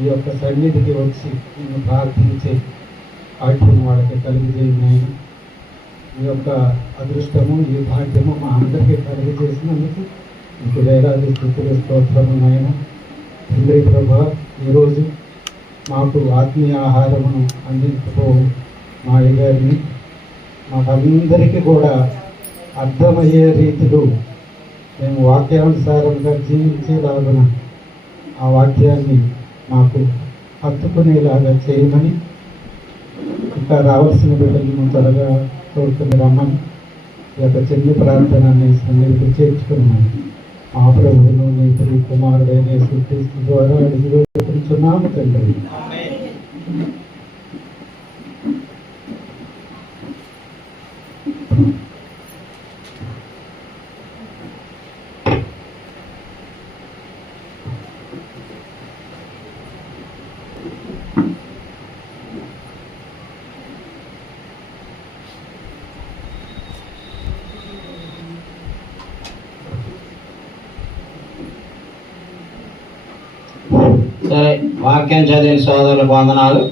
ఈ యొక్క సన్నిధికి వచ్చి నేను ప్రార్థించే భాగ్యం వాళ్ళకి కలిగజేయండి ఆయన. ఈ యొక్క అదృష్టము, ఈ భాగ్యము మా అందరికీ కలిగజేసినందుకు మీకు వేలాది స్తుతులు స్తోత్రము నాయన. తండ్రి ప్రభా, ఈరోజు మాకు ఆత్మీయ ఆహారమును అందించుకో మా అయ్యగారిని మాకందరికీ కూడా అర్థమయ్యే రీతిలో మేము వాక్యానుసారంగా జీవించేలాగున ఆ వాక్యాన్ని మాకు హత్తుకునేలాగా చేయమని, ఇంకా రావాల్సిన బిడ్డలను త్వరగా కోరుకుని రమ్మని ఈ యొక్క చిన్న ప్రార్థనని సన్నిధికి చేర్చుకున్నాను. మా ప్రభువును నీ ప్రియ కుమారుడైన యేసుక్రీస్తు ద్వారా అడిగి వేడుకుంటున్నాము తండ్రి. సరే, వాక్యం చదివిన సోదరులకు వందనాలు.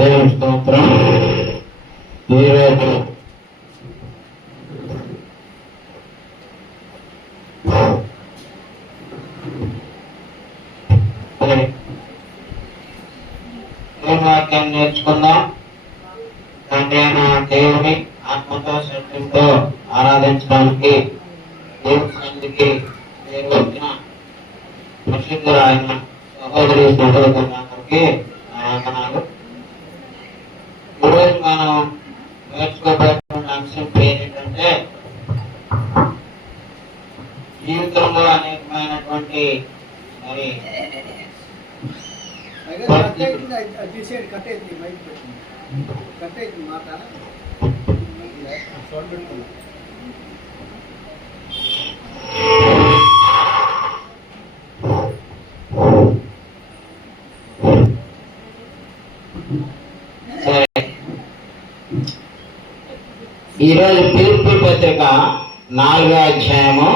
దేవుని స్తోత్రం. ఈరోజు వాక్యం నేర్చుకుందాం. తండ్రి అయిన దేవుని ఆత్మతో శక్తితో ఆరాధించడానికి దేవుని సన్నిధికి మీరు వచ్చిన ప్రసిద్ధులైన సహోదరి సహోదరులందరికీ నా వందనాలు. ఈరోజు మనం నేర్చుకోబోతున్న అంశం పేరు ఏంటంటే, జీవితంలో అనేకమైనటువంటి మరి ఈరోజు పిలుపు పత్రిక 4వ అధ్యాయము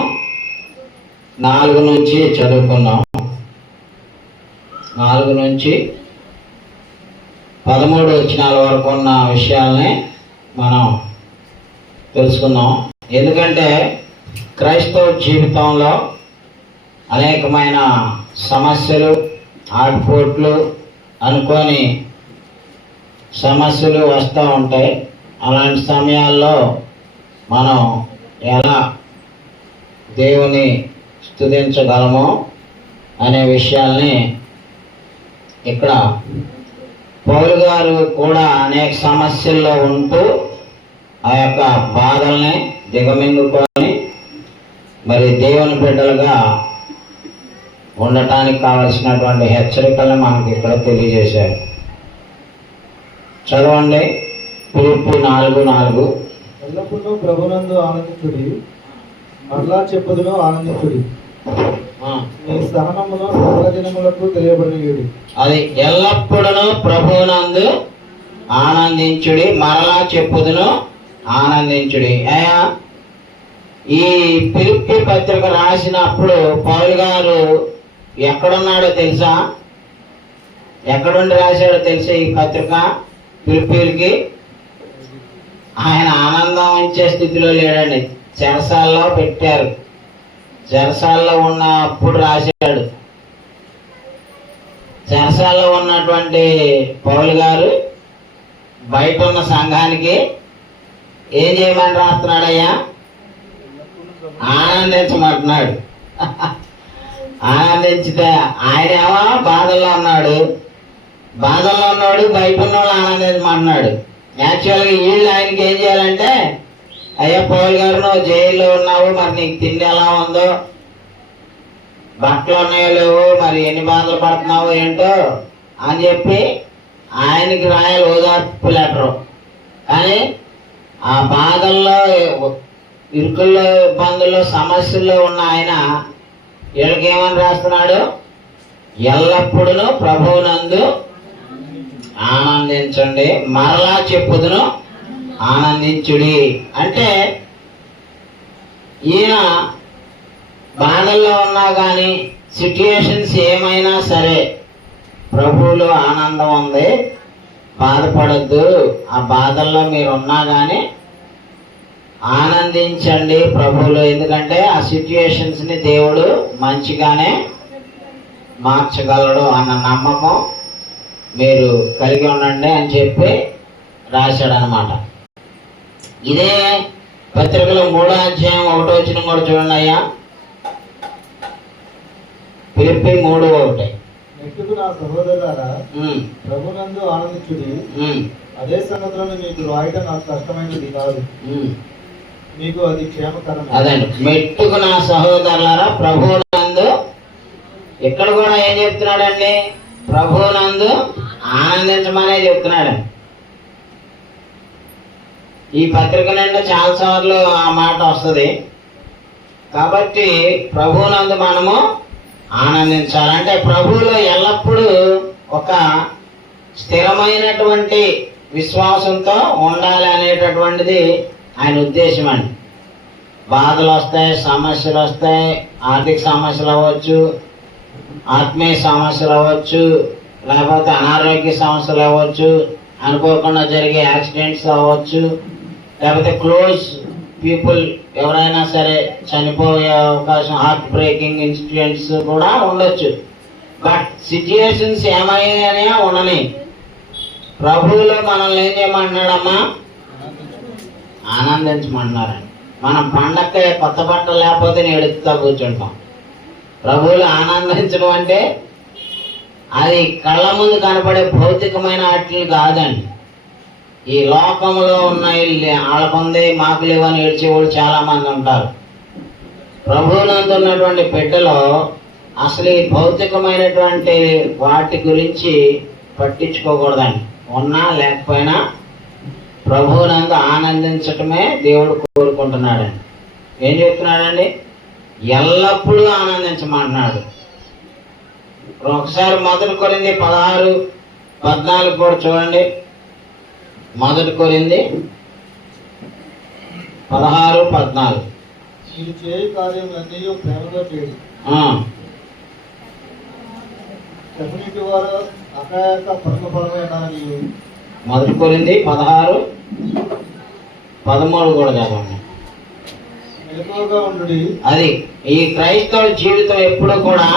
4 నుంచి చదువుకుందాం. 4 నుంచి 13 వచనాల వరకు ఉన్న విషయాల్ని మనం తెలుసుకుందాం. ఎందుకంటే క్రైస్తవ జీవితంలో అనేకమైన సమస్యలు, ఆటుపోట్లు, అనుకోని సమస్యలు వస్తూ ఉంటాయి. అలాంటి సమయాల్లో మనం ఎలా దేవుని స్తుతించగలమో అనే విషయాల్ని ఇక్కడ పౌలు గారు కూడా అనేక సమస్యల్లో ఉంటూ ఆ యొక్క బాధల్ని దిగమింగుకొని మరి దేవుని బిడ్డలుగా ఉండటానికి కావలసినటువంటి హెచ్చరికలను మనకి ఇక్కడ తెలియజేశారు. చదవండి. ఫిలిప్పీ 4:4. ఎల్లప్పుడూ ప్రభునందు ఆనందించుడి, మరలా చెప్పుదును ఆనందించుడి, మీ సహనమును సర్వజనములకు తెలియబడియుడి. అది ఎల్లప్పుడూ ప్రభునందు ఆనందించుడి, మరలా చెప్పుదును ఆనందించుడి. ఈ ఫిలిప్పీ పత్రిక రాసినప్పుడు పౌలు గారు ఎక్కడున్నాడో తెలుసా? ఎక్కడుండి రాశాడో తెలుసా ఈ పత్రిక ఫిలిప్పీలకి? ఆయన ఆనందించే స్థితిలో లేడండి. చెరసాల్లో పెట్టారు. చెరసాల్లో ఉన్నప్పుడు రాశాడు. చెరసాల్లో ఉన్నటువంటి పౌలు గారు బయట ఉన్న సంఘానికి ఏం చేయమని రాస్తున్నాడయ్యా? ఆనందించమంటున్నాడు. ఆనందించితే ఆయనేమో బాధల్లో ఉన్నాడు. బాధల్లో ఉన్నాడు, బయట ఉన్న వాళ్ళు ఆనందించమంటున్నాడు. యాక్చువల్గా వీళ్ళు ఆయనకి ఏం చేయాలంటే, అయ్యా పౌలు గారు నువ్వు జైల్లో ఉన్నావు, మరి నీకు తిండి ఎలా ఉందో, బట్టలు ఉన్నాయో లేవు, మరి ఎన్ని బాధలు పడుతున్నావు ఏంటో అని చెప్పి ఆయనకి రాయాలి ఓదార్పు లెటరు. కానీ ఆ బాధల్లో, ఇరుకుల్లో, ఇబ్బందుల్లో, సమస్యల్లో ఉన్న ఆయన వీళ్ళకి ఏమని రాస్తున్నాడు? ఎల్లప్పుడూ ప్రభువునందు ఆనందించండి, మరలా చెప్పుదును ఆనందించుడి. అంటే ఈయన బాధల్లో ఉన్నా కానీ, సిచ్యుయేషన్స్ ఏమైనా సరే ప్రభువులో ఆనందం ఉంది, బాధపడద్దు, ఆ బాధల్లో మీరు ఉన్నా కానీ ఆనందించండి ప్రభువులో. ఎందుకంటే ఆ సిచ్యుయేషన్స్ని దేవుడు మంచిగానే మార్చగలడు అన్న నమ్మకం మీరు కలిగి ఉండండి అని చెప్పి రాశాడు అనమాట. ఇదే పత్రికలో 3వ అధ్యాయం 1వ వచనం కూడా చూడండి అయ్యా. ఫిలిప్పీ 3:1. నెట్టుకు నా సహోదరులారా, ప్రభునందు ఆనందించుడి. అదే సంగతులను మీకు రాయటం నాకు కష్టమైనది కాదు, మీకు అది క్షేమకరం. అదండి, మెట్టుకు నా సహోదరులారా ప్రభునందు. ఇక్కడ కూడా ఏం చెప్తున్నాడండి? ప్రభునందు ఆనందించమనే చెప్తున్నాడు. ఈ పత్రిక నిండా చాలాసార్లు ఆ మాట వస్తుంది. కాబట్టి ప్రభునందు మనము ఆనందించాలంటే ప్రభువులో ఎల్లప్పుడూ ఒక స్థిరమైనటువంటి విశ్వాసంతో ఉండాలి అనేటటువంటిది ఆయన ఉద్దేశం అండి. బాధలు వస్తాయి, సమస్యలు వస్తాయి, ఆర్థిక సమస్యలు అవ్వచ్చు, ఆత్మీయ సమస్యలు అవ్వచ్చు, లేకపోతే అనారోగ్య సమస్యలు అవ్వచ్చు, అనుకోకుండా జరిగే యాక్సిడెంట్స్ అవ్వచ్చు, లేకపోతే క్లోజ్ పీపుల్ ఎవరైనా సరే చనిపోయే అవకాశం, హార్ట్ బ్రేకింగ్ ఇన్సిడెంట్స్ కూడా ఉండొచ్చు. బట్ సిచ్యుయేషన్స్ ఏమైనా ఉండని, ప్రభువులో మనల్ని ఏం చేయమంటున్నాడమ్మా? ఆనందించమంటున్నారండి. మనం పండక్కి కొత్త బట్టలు లేకపోతే ఎడుపుతా కూర్చుంటాం. ప్రభువులు ఆనందించడం అంటే అది కళ్ళ ముందు కనపడే భౌతికమైన వాటిని కాదండి. ఈ లోకంలో ఉన్న వాళ్ళకుంది మాకు లేవని ఏడ్చేవాళ్ళు చాలా మంది ఉంటారు. ప్రభువునందు ఉన్నటువంటి బిడ్డలో అసలు ఈ భౌతికమైనటువంటి వాటి గురించి పట్టించుకోకూడదండి. ఉన్నా లేకపోయినా ప్రభువునందు ఆనందించటమే దేవుడు కోరుకుంటున్నాడండి. ఏం చెప్తున్నాడండి? ఎల్లప్పుడూ ఆనందించమంటున్నాడు. ఒకసారి 1 కొరింథీ 16:14 కూడా చూడండి. 1 కొరింథీ 16:14. మీరు చేయ కార్యములన్నీ ప్రేమతో చేయండి. చెప్పనిటి వారు అకాయక పరమఫలమైన 1 కొరింథీ 16:13 కూడా చదవండి. మెలకువగా ఉండుడి. అది ఈ క్రైస్తవ జీవితం ఎప్పుడు కూడా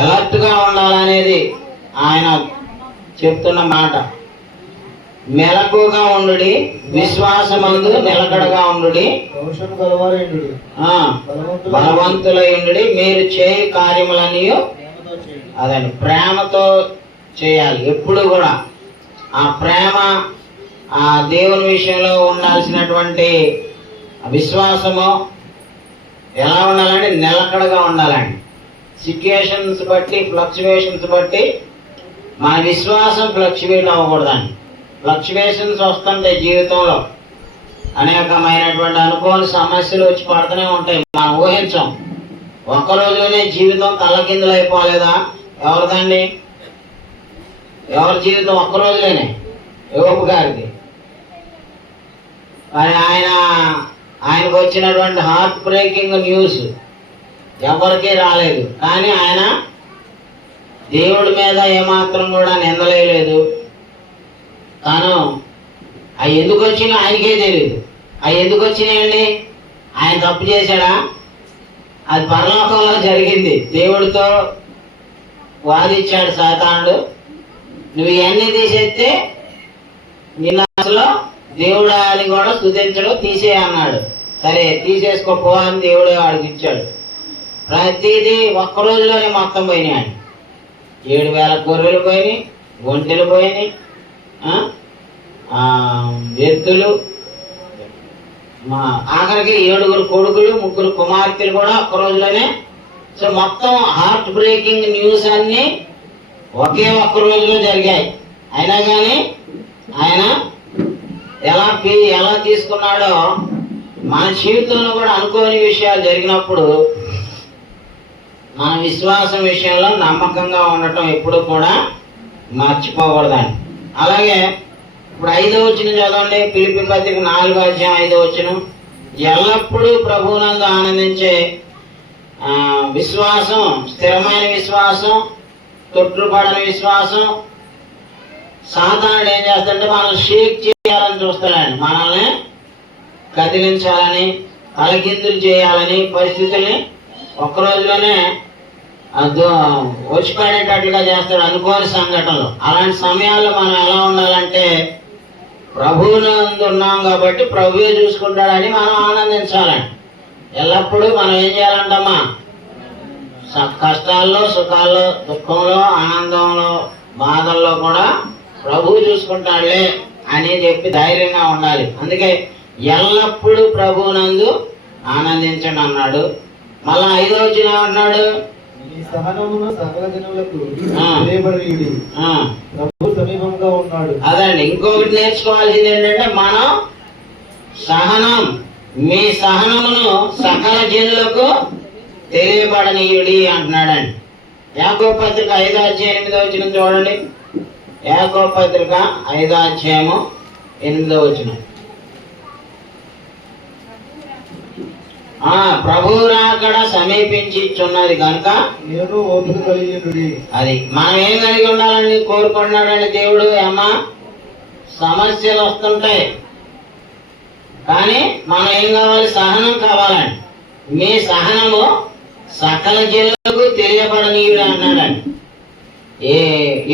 ఎలర్ట్ గా ఉండాలనేది ఆయన చెప్తున్న మాట. మెలకుగా ఉండుడి, విశ్వాసమందు నిలకడగా ఉండుడి, దోషము గలవారైండుడి, బలవంతులైండుడి, మీరు చేయ కార్యములన్నీ అదండి ప్రేమతో చేయాలి. ఎప్పుడు కూడా ఆ ప్రేమ, ఆ దేవుని విషయంలో ఉండాల్సినటువంటి విశ్వాసము ఎలా ఉండాలంటే నిలకడగా ఉండాలండి. సిచ్యుయేషన్స్ బట్టి, ఫ్లక్చువేషన్స్ బట్టి మన విశ్వాసం ఫ్లక్చువేట్ అవ్వకూడదండి. ఫ్లక్చువేషన్స్ వస్తుంటాయి జీవితంలో, అనేకమైనటువంటి అనుకోని సమస్యలు వచ్చి పడుతూనే ఉంటాయి. మనం ఊహించాం. ఒక్కరోజునే జీవితం తల్లకిందులు అయిపోలేదా? ఎవరిదండి? ఎవరి జీవితం ఒక్కరోజులేనే? యోబు గారికి. మరి ఆయన ఆయనకు వచ్చినటువంటి హార్ట్ బ్రేకింగ్ న్యూస్ ఎవరికీ రాలేదు. కానీ ఆయన దేవుడి మీద ఏమాత్రం కూడా నిందలేదు. తాను అవి ఎందుకు వచ్చినా ఆయనకే తెలియదు. అవి ఎందుకు వచ్చినాయండి? ఆయన తప్పు చేశాడా? అది పరలోకంలో జరిగింది. దేవుడితో వాదించాడు సాతానుడు, నువ్వు ఇవన్నీ తీసేస్తే నిన్న అసలు దేవుడు అని కూడా స్తుతించడం తీసే అన్నాడు. సరే తీసేసుకోపో అని దేవుడు వాడికి ఇచ్చాడు. ప్రతిదీ ఒక్క రోజులోనే మొత్తం పోయినాయి. 7,000 గొర్రెలు పోయినాయి, ఒంటెలు పోయినాయి, ఎద్దులు, ఆఖరికి 7 కొడుకులు 3 కుమార్తెలు కూడా ఒక్క రోజులోనే. సో మొత్తం హార్ట్ బ్రేకింగ్ న్యూస్ అన్ని ఒకే ఒక్క రోజులో జరిగాయి. అయినా కానీ ఆయన ఎలా తీసుకున్నాడో మన జీవితంలో కూడా అనుకోని విషయాలు జరిగినప్పుడు మన విశ్వాసం విషయంలో నమ్మకంగా ఉండటం ఎప్పుడు కూడా మర్చిపోకూడదండి. అలాగే ఇప్పుడు 5వ వచనం చదవండి. ఫిలిప్పీ పత్రిక 4వ అధ్యాయం 5వ వచనం. ఎల్లప్పుడూ ప్రభువునందు ఆనందించే విశ్వాసం, స్థిరమైన విశ్వాసం, తొట్టుపడని విశ్వాసం. సాతానుడు ఏం చేస్తాడంటే మనల్ని షేక్ చేయాలని చూస్తాడండి, మనల్ని కదిలించాలని, తలకిందులు చేయాలని, పరిస్థితుల్ని ఒక్క రోజులోనే వచ్చిపడేటట్లుగా చేస్తాడు అనుకోని సంఘటనలు. అలాంటి సమయాల్లో మనం ఎలా ఉండాలంటే ప్రభువునందు ఉన్నాం కాబట్టి ప్రభువే చూసుకుంటాడని మనం ఆనందించాలండి. ఎల్లప్పుడూ మనం ఏం చేయాలంటమ్మా? కష్టాల్లో, సుఖాల్లో, దుఃఖంలో, ఆనందంలో, బాధల్లో కూడా ప్రభువు చూసుకుంటాడులే అని చెప్పి ధైర్యంగా ఉండాలి. అందుకే ఎల్లప్పుడూ ప్రభువునందు ఆనందించండి అన్నాడు. మళ్ళా 5వ వచనం ఏమన్నాడు? అదండి ఇంకొకటి నేర్చుకోవాల్సింది ఏంటంటే మనం సహనం, మీ సహనమును సకల జనులకు తెలియబడనీయుడి అంటున్నాడండి. యాకోబు పత్రిక 5వ అధ్యాయం 8వ వచనం చూడండి. యాకోబు పత్రిక 5వ అధ్యాయము 8వ వచనం. ప్రభు రాకడ సమీపించున్నది కనుక అది మనం ఏం కలిగి ఉండాలని కోరుకుంటున్నాడండి దేవుడు. అమ్మా సమస్యలు వస్తుంటాయి కానీ మనం ఏం కావాలి? సహనం కావాలండి. మీ సహనము సకల జనులకు తెలియబడనీయుడు అన్నాడండి.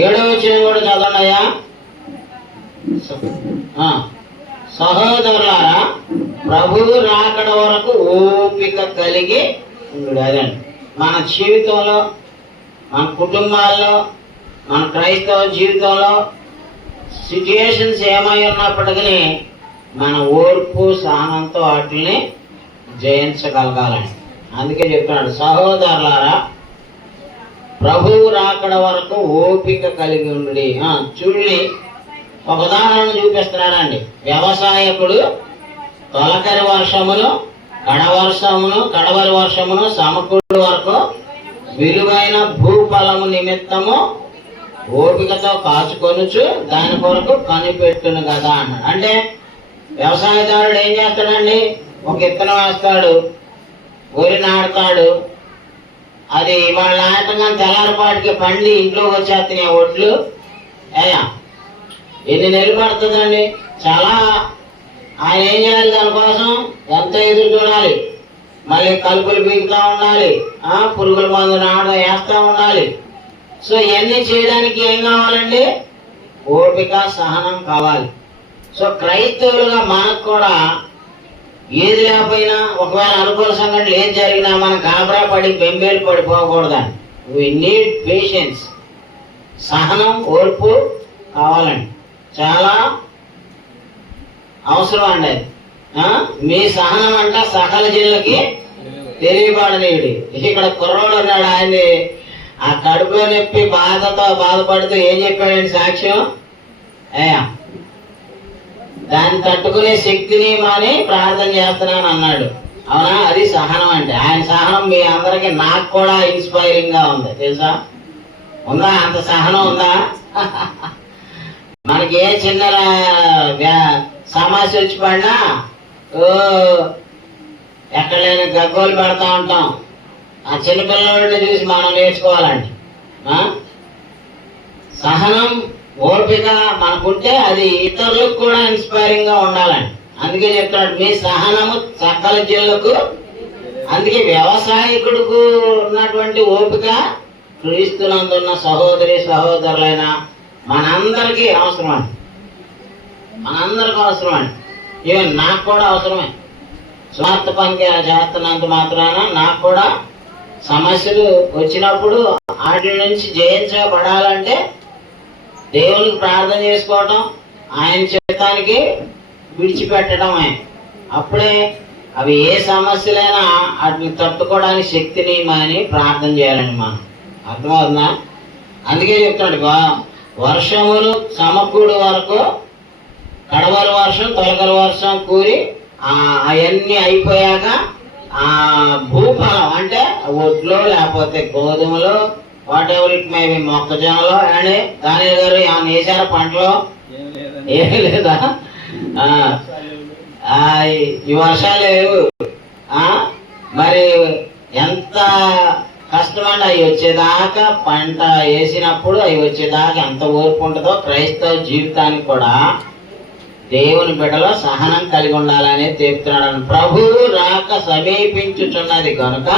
7వ వచనం కూడా చదవనయ్యా. సహోదరులారా ప్రభువు రాకడ వరకు ఓపిక కలిగి ఉండాలండి. మన జీవితంలో, మన కుటుంబాల్లో, మన క్రైస్తవ జీవితంలో సిచ్యుయేషన్స్ ఏమై ఉన్నప్పటికీ మన ఓర్పు సహనంతో వాటిని జయించగలగాలండి. అందుకే చెప్తున్నాడు, సహోదరులారా ప్రభువు రాకడ వరకు ఓపిక కలిగి ఉండి. చూడండి ఒక ఉదాహరణ చూపిస్తున్నాడండి. వ్యవసాయకుడు తొలకరి వర్షమును, కడవరి వర్షమును సమకూడు వరకు విలువైన భూఫలము నిమిత్తము ఓపికతో కాచుకొనుచు దాని కొరకు కనిపెట్టును కదా అన్నాడు. అంటే వ్యవసాయదారుడు ఏం చేస్తాడండి? ఒక విత్తనం వేస్తాడు, వరి నాటుతాడు, అది వాళ్ళ నాటంగా తెల్లారిపాటికి పండి ఇంట్లోకి వచ్చేస్తున్నాయి ఒడ్లు. ఎన్ని నెలలు పడుతుందండి? చాలా. ఆయన ఏం చేయాలి? దానికోసం ఎంత ఎదురు చూడాలి, మళ్ళీ కలుపులు పీకుతూ ఉండాలి, పురుగుల మందు వేస్తూ ఉండాలి. సో ఇవన్నీ చేయడానికి ఏం కావాలండి? ఓపిక, సహనం కావాలి. సో క్రైస్తవులుగా మనకు కూడా ఏది లేకపోయినా, ఒకవేళ అనుకూల సంఘటనలు ఏది జరిగినా మనం గాబరా పడి బెంబేలు పడిపోకూడదండి. వీ నీడ్ పేషెన్స్, సహనం, ఓర్పు కావాలండి. చాలా అవసరం అండి అది. మీ సహనం అంట సకల జనులకి తెలియబడనీయుడి. ఇక్కడ కుర్రోడు ఉన్నాడు, ఆయన్ని ఆ కడుపులో నొప్పి బాధతో బాధపడుతూ ఏం చెప్పాడండి సాక్ష్యం? దాన్ని తట్టుకునే శక్తిని మాని ప్రార్థన చేస్తున్నాను అన్నాడు. అవునా? అది సహనం అంటే. ఆయన సహనం మీ అందరికి, నాకు కూడా ఇన్స్పైరింగ్ గా ఉంది. తెలుసా? ఉందా? అంత సహనం ఉందా? మనకి ఏ చిన్న సమస్య వచ్చి పడినా ఎక్కడ లేని గగ్గోలు పెడతా ఉంటాం. ఆ చిన్నపిల్లవాడిని చూసి మనం నేర్చుకోవాలండి. సహనం, ఓపిక మనకుంటే అది ఇతరులకు కూడా ఇన్స్పైరింగ్ గా ఉండాలండి. అందుకే చెప్తాడు మీ సహనము సకల జిల్లకు. అందుకే వ్యవసాయకుడుకు ఉన్నటువంటి ఓపిక క్రీస్తునందున్న సహోదరి సహోదరులైన మనందరికీ అవసరం అండి. మనందరికీ అవసరం అండి. ఈవెన్ నాకు కూడా అవసరమే. స్వార్థ పనికి చేస్తున్నంత మాత్రాన నాకు కూడా సమస్యలు వచ్చినప్పుడు వాటి నుంచి జయించబడాలంటే దేవునికి ప్రార్థన చేసుకోవటం, ఆయన చిత్తానికి విడిచిపెట్టడమే. అప్పుడే అవి ఏ సమస్యలైనా వాటిని తట్టుకోవడానికి శక్తిని అని ప్రార్థన చేయాలండి మనం. అర్థమవుతుందా? అందుకే చెప్తాడు వర్షములు సమకూడు వరకు కడవల వర్షం తొలకల వర్షం కూరి అవన్నీ అయిపోయాక ఆ భూఫలం అంటే ఒడ్లు లేకపోతే గోధుమలు వాట్ ఎవర్ ఇట్ మేబీ మొక్కజొన్నలో అండి దాని గారు ఏమైనా వేసారా పంటలో? ఏమీ లేదా? ఈ వర్షాలు లేవు. మరి ఎంత కష్టమండి అవి వచ్చేదాకా. పంట వేసినప్పుడు అవి వచ్చేదాకా ఎంత ఓర్పు ఉంటుందో. క్రైస్తవ జీవితానికి కూడా దేవుని బిడ్డలో సహనం కలిగి ఉండాలని చెప్తున్నాడు. ప్రభువు రాక సమీపించుచున్నది కనుక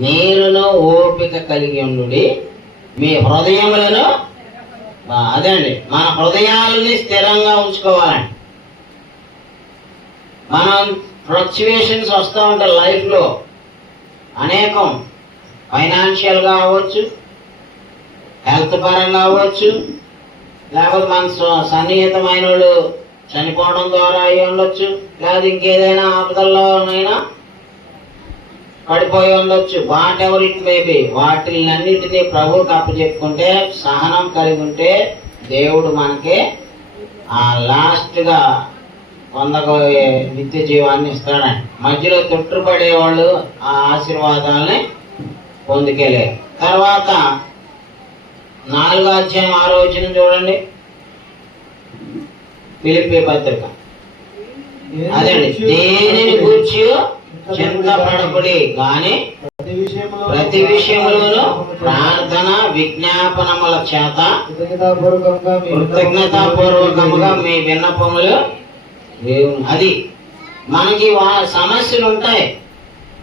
మీరును ఓపిక కలిగి ఉండుడి. మీ హృదయములను అదండి మన హృదయాలని స్థిరంగా ఉంచుకోవాలండి. మనం ఫ్లక్చువేషన్స్ వస్తూ ఉంటాయి లైఫ్లో అనేకం. ఫైనాన్షియల్ గా అవ్వచ్చు, హెల్త్ పరంగా అవ్వచ్చు, లేకపోతే మన సన్నిహితమైన వాళ్ళు చనిపోవడం ద్వారా అయి ఉండొచ్చు, లేదా ఇంకేదైనా ఆపదల్లోనైనా పడిపోయి ఉండొచ్చు. వాట్ ఎవర్ ఇట్ మేబీ వాటిలన్నిటినీ ప్రభువుకి అప్పచెప్పుకుంటే సహనం కలిగి ఉంటే దేవుడు మనకి ఆ లాస్ట్ గా పొందబోయే నిత్య జీవాన్ని ఇస్తాడండి. మధ్యలో తొట్టుపడేవాళ్ళు ఆ ఆశీర్వాదాలని పొందుకెళ్ళారు. తర్వాత 4వ అధ్యాయం 6వ వచనం చూడండి. ఫిలిప్పీ పత్రిక. అదండి, దేనిని గూర్చి చింతపడకుడి గాని ప్రతి విషయంలోనూ ప్రార్థన విజ్ఞాపనముల చేత కృతజ్ఞతాపూర్వకముగా మీ విన్నపములు అది. మనకి సమస్యలు ఉంటాయి,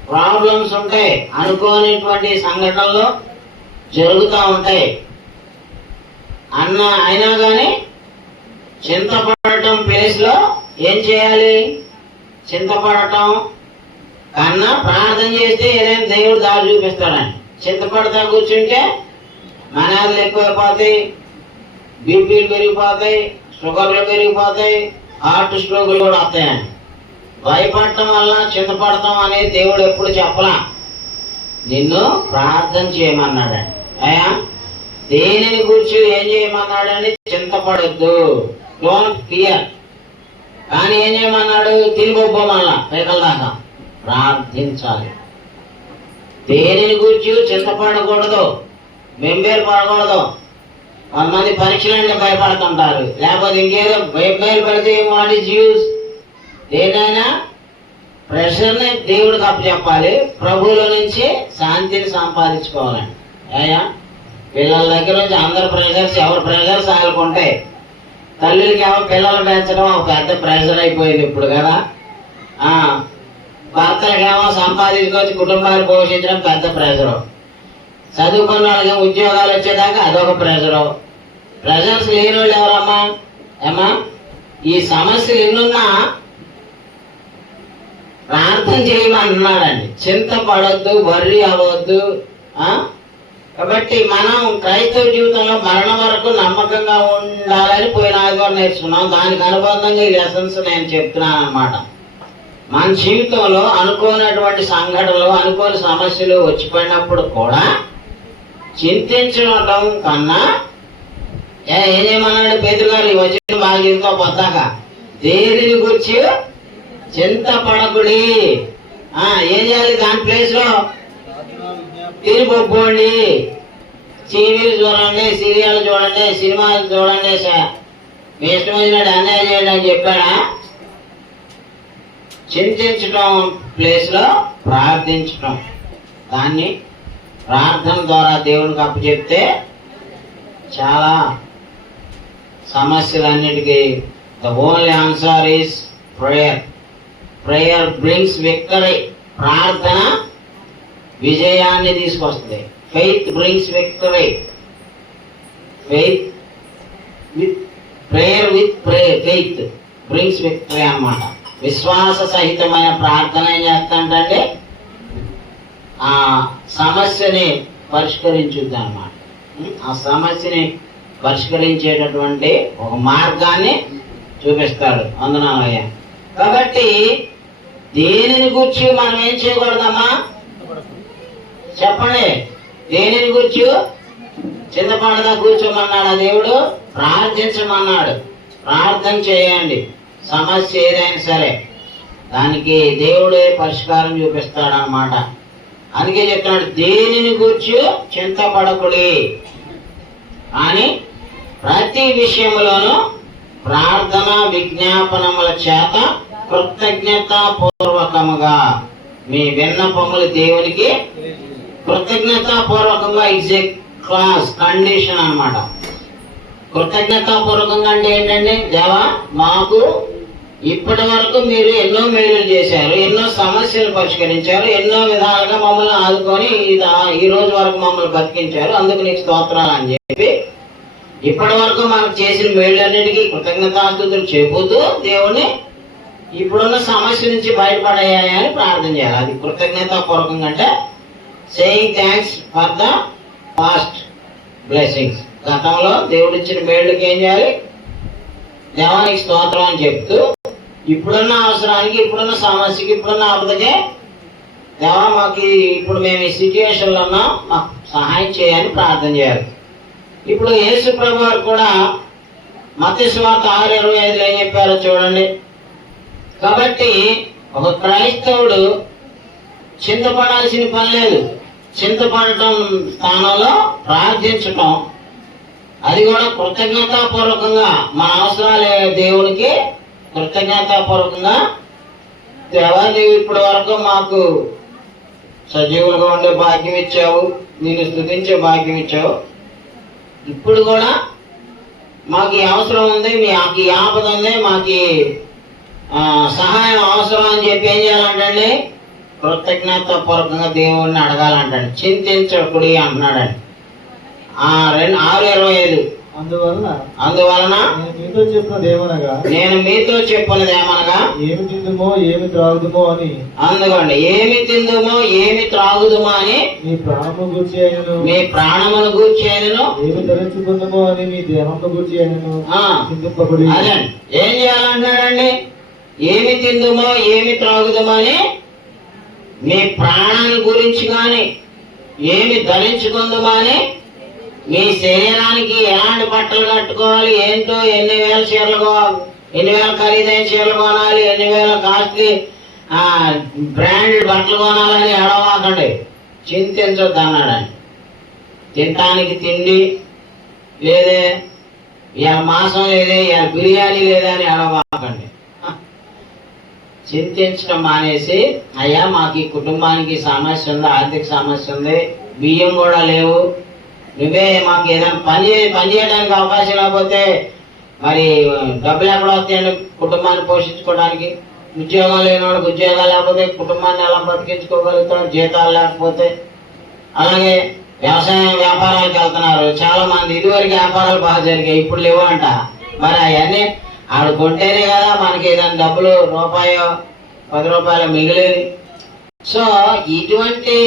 ప్రాబ్లమ్స్ ఉంటాయి, అనుకోనిటువంటి సంఘటనలు జరుగుతూ ఉంటాయి. అయినా కానీ చింతపడటం ప్లేస్ లో ఏం చేయాలి? చింతపడటం కన్నా ప్రార్థన చేస్తే ఏదైనా దేవుడు దారి చూపిస్తాడని. చింతపడతా కూర్చుంటే మనాదులు ఎక్కువైపోతాయి, బీపీలు పెరిగిపోతాయి, షుగర్లు పెరిగిపోతాయి, హార్ట్ స్ట్రోకులు కూడా వస్తాయండి. భయపడటం వల్ల చింతపడతాం అనేది దేవుడు ఎప్పుడు చెప్పలా. నిన్ను ప్రార్థన చేయమన్నాడండి. అయ్యా దేనిని గురించి ఏం చేయమన్నాడని చింతపడద్దు, డోంట్ ఫియర్. కానీ ఏం చేయమన్నాడు? తిరిగొబ్బమల్లా పైకల దాకా ప్రార్థించాలి. దేనిని గురించి చింతపడకూడదు, బెంబేలు పడకూడదు. కొంతమంది పరీక్షలంటే భయపడుతుంటారు, లేకపోతే ఇంకేదో బయలు పడితే వాట్ ఈజ్ యూస్. దేనైనా ప్రెషర్ని దేవుడికి అప్పచెప్పాలి, ప్రభువుల నుంచి శాంతిని సంపాదించుకోవాలండి. అయ్యా పిల్లల దగ్గర నుంచి అందరు ప్రెషర్స్, ఎవరు ప్రెషర్స్ ఆలుకుంటాయి. తల్లికి ఏమో పిల్లలు పెంచడం ఒక పెద్ద ప్రెషర్ అయిపోయింది ఇప్పుడు కదా. భర్తలకేమో సంపాదించుకొచ్చి కుటుంబాలు పోషించడం పెద్ద ప్రెషరు. చదువుకున్న వాళ్ళకి ఉద్యోగాలు వచ్చేదాకా అదొక ప్రెషరు. ప్రెషర్స్ లేని వాళ్ళు ఎవరమ్మా? ఏమా ఈ సమస్యలు ఎన్నున్నా ప్రార్థన చేయమన్నాడండి. చింతపడొద్దు, వర్రీ అవ్వద్దు. కాబట్టి మనం క్రైస్తవ జీవితంలో మరణం వరకు నమ్మకంగా ఉండాలని పోయిన ఆదివారం నేర్చుకున్నాం. దానికి అనుబంధంగా ఈ లెసన్స్ నేను చెప్తున్నాను అన్నమాట. మన జీవితంలో అనుకోనటువంటి సంఘటనలు, అనుకోని సమస్యలు వచ్చిపోయినప్పుడు కూడా చింతించడం కన్నా ఏం చేయమన్నాడు పేతురు గారు? ఈ వచ్చిన బాగా జీవితం పొద్దాక దేనిని గురించి చింతపడకుడి. ఏం చేయాలి? దాని ప్లేస్ లో తిరిగిపోండి, టీవీలు చూడండి, సీరియల్ చూడండి, సినిమాలు చూడండి, మీ ఇష్టం వచ్చినట్టు అన్యాయం చేయండి అని చెప్పాడా? చింతించడం ప్లేస్ లో ప్రార్థించటం, దాన్ని ప్రార్థన ద్వారా దేవునికి అప్పచెప్తే చాలా సమస్యలన్నిటికీ the only answer is prayer. Prayer brings victory. ప్రార్థన విజయాన్ని తీసుకొస్తుంది. Faith brings victory. Faith with prayer with faith brings victory అన్నమాట. విశ్వాస సహితమైన ప్రార్థన ఏం చేస్తాంటే ఆ సమస్యని పరిష్కరించుద్ది అన్నమాట. ఆ సమస్యని పరిష్కరించేటటువంటి ఒక మార్గాన్ని చూపిస్తాడు. అందునయ్య. కాబట్టి దేనిని గురించి మనం ఏం చేయకూడదమ్మా చెప్పండి. దేనిని గురించి చింతపడదా కూర్చోమన్నాడు ఆ దేవుడు? ప్రార్థించమన్నాడు. ప్రార్థన చేయండి. సమస్య ఏదైనా సరే దానికి దేవుడే పరిష్కారం చూపిస్తాడు అన్నమాట. అందుకే చెప్తున్నాడు, దేనిని గురించి చింతపడకుడి అని ప్రతి విషయంలోనూ ప్రార్థన విజ్ఞాపనముల చేత కృతజ్ఞతాపూర్వకముగా మీ విన్నపములు దేవునికి కృతజ్ఞతాపూర్వకంగా ఇట్స్ ఏ క్లాస్ కండిషన్ అన్నమాట. కృతజ్ఞతాపూర్వకంగా అంటే ఏంటంటే, దేవా మాకు ఇప్పటి వరకు మీరు ఎన్నో మేలులు చేశారు, ఎన్నో సమస్యలు పరిష్కరించారు, ఎన్నో విధాలుగా మమ్మల్ని ఆదుకొని ఈ రోజు వరకు మమ్మల్ని బతికించారు, అందుకు నీకు స్తోత్రాలు అని చెప్పి ఇప్పటి వరకు మనకు చేసిన మేళ్ళన్నిటికీ కృతజ్ఞతాస్తుతులు చెబుతూ దేవుని ఇప్పుడున్న సమస్య నుంచి బయటపడయ్యాయని ప్రార్థన చేయాలి. అది కృతజ్ఞతాపూర్వకంగా అంటే saying thanks for the past blessings. గతంలో దేవుడు ఇచ్చిన మేళ్ళకి ఏం చేయాలి? దేవానికి స్తోత్రం అని చెప్తూ ఇప్పుడున్న అవసరానికి, ఇప్పుడున్న సమస్యకి, ఇప్పుడున్న ఆపదకే దేవా మాకు ఇప్పుడు మేము ఈ సిచ్యువేషన్లో ఉన్నాం, మాకు సహాయం చేయని ప్రార్థన చేయాలి. ఇప్పుడు యేసు ప్రభు వారు కూడా మత్తయి సువార్త 6:25 ఏం చెప్పారో చూడండి. కాబట్టి ఒక క్రైస్తవుడు చింతపడాల్సిన పని లేదు. చింతపడటం స్థానంలో ప్రార్థించటం, అది కూడా కృతజ్ఞతాపూర్వకంగా మన అవసరాలు దేవునికి కృతజ్ఞతాపూర్వకంగా దేవా నీవు ఇప్పటి వరకు మాకు సజీవులుగా ఉండే భాగ్యం ఇచ్చావు, నేను స్తుతించే భాగ్యం ఇచ్చావు, ఇప్పుడు కూడా మాకు ఈ అవసరం ఉంది, మాకు ఈ ఆపద ఉంది, మాకు సహాయం అవసరం అని చెప్పి ఏం చేయాలంటండి? కృతజ్ఞతాపూర్వకంగా దేవుణ్ణి అడగాలంటండి. చింతించకుడి అంటున్నాడండి. 6:25 అందువలన నేను మీతో చెప్పినదేమనగా ఏమి తిందుమో ఏమి త్రాగుదుమో అని. అందుకోండి, ఏమి తిందుమో ఏమి త్రాగుదుమో అని మీ ప్రాణము గూర్చి అయినను, మీ ప్రాణమును గూర్చి అయినను, ఏమి ధరించుకుందుమో అని మీ దేహమును గూర్చి అయినను చింతింపకుడి. అదే ఏం చేయాలంటున్నాడండి? ఏమి తిందుమో ఏమి త్రాగుదుమో అని మీ ప్రాణాన్ని గురించి కానీ, ఏమి ధరించుకుందుమో అని, మీ శరీరానికి ఎలాంటి బట్టలు కట్టుకోవాలి, ఏంటో, ఎన్ని వేల చీరలు, ఎన్ని వేల ఖరీదైన చీరలు కొనాలి, ఎన్ని వేల కాస్ట్లీ బ్రాండెడ్ బట్టలు కొనాలని ఎడవాకండి. చింతించొద్దు అన్నాడండి. తినటానికి తిండి లేదే, ఇవాళ మాంసం లేదే, ఇవాళ బిర్యానీ లేదా అని ఎడవాకండి. చింతించడం మానేసి, అయ్యా మాకు ఈ కుటుంబానికి సమస్య ఉంది, ఆర్థిక సమస్య ఉంది, బియ్యం కూడా లేవు, నువ్వే మాకు ఏదైనా పని చేయడానికి అవకాశం లేకపోతే మరి డబ్బులు ఎక్కడ వస్తాయండి కుటుంబాన్ని పోషించుకోవడానికి? ఉద్యోగం లేని వాళ్ళకి ఉద్యోగాలు లేకపోతే కుటుంబాన్ని ఎలా బతికించుకోగలుగుతాం? జీతాలు లేకపోతే. అలాగే వ్యాపారాలకు వెళ్తున్నారు చాలా మంది. ఇదివరకు వ్యాపారాలు బాగా జరిగాయి, ఇప్పుడు లేవు అంట. మరి అవన్నీ ఆడు కొంటేనే కదా మనకి ఏదైనా డబ్బులు రూపాయో 10 రూపాయలు మిగిలేది. సో ఇటువంటి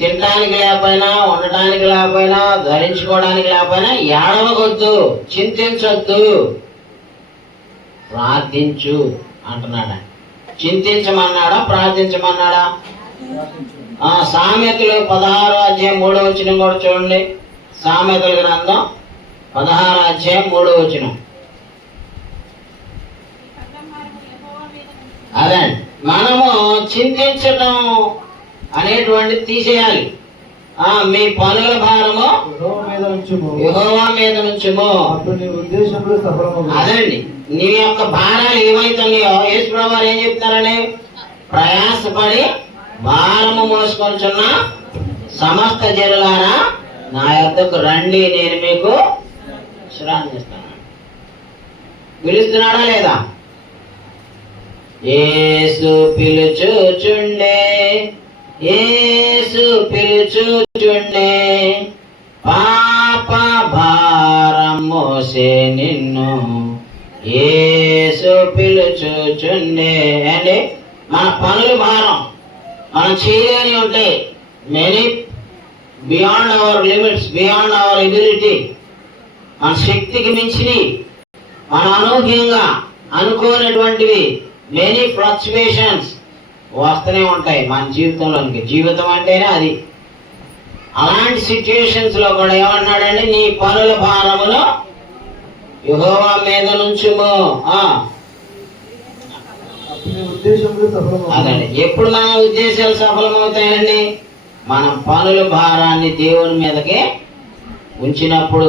తినడానికి లేకపోయినా, ఉండటానికి లేకపోయినా, ధరించుకోవడానికి లేకపోయినా ఏడవగొద్దు, చింతించొద్దు, ప్రార్థించు అంటున్నాడా? చింతించమన్నాడా ప్రార్థించమన్నాడా? సామెతలు 16:3 కూడా చూడండి. సామెతల గ్రంథం 16:3. అదే మనము చింతించటం అనేటువంటిది తీసేయాలి. మీ పనుల భారము యెహోవా మీద నుంచుము, అదండి. నీ యొక్క భారాలు ఏమైతున్నాయో యేసు ప్రభువు వారు ఏం చెప్తున్నారని, ప్రయాసపడి భారము మోసుకొంచున్న సమస్త జనులారా నా యొద్దకు రండి, నేను మీకు విశ్రాంతి ఇస్తాను. పిలుస్తున్నాడా లేదా? యేసు పిలుచుచుండే, యేసు పిలుచుచుండే, పాప భారం మోసే నిన్ను యేసు పిలుచుచుండే. అండి మన పనులు భారం మనం చేయలేని ఉంటాయి, many beyond our limits, beyond our ability, మన శక్తికి మించినవి, మన అనూహ్యంగా అనుకోనటువంటివి, మెనీ ఫ్లక్చువేషన్స్ వస్తూనే ఉంటాయి మన జీవితంలోనికి. జీవితం అంటేనే అది. అలాంటి సిచ్యుయేషన్స్ లో కూడా ఏమన్నాడండి, నీ పనుల భారమును యెహోవా మీద నుంచుము. అదండి, ఎప్పుడు మన ఉద్దేశాలు సఫలమవుతాయండి, మనం పనుల భారాన్ని దేవుని మీదకి ఉంచినప్పుడు,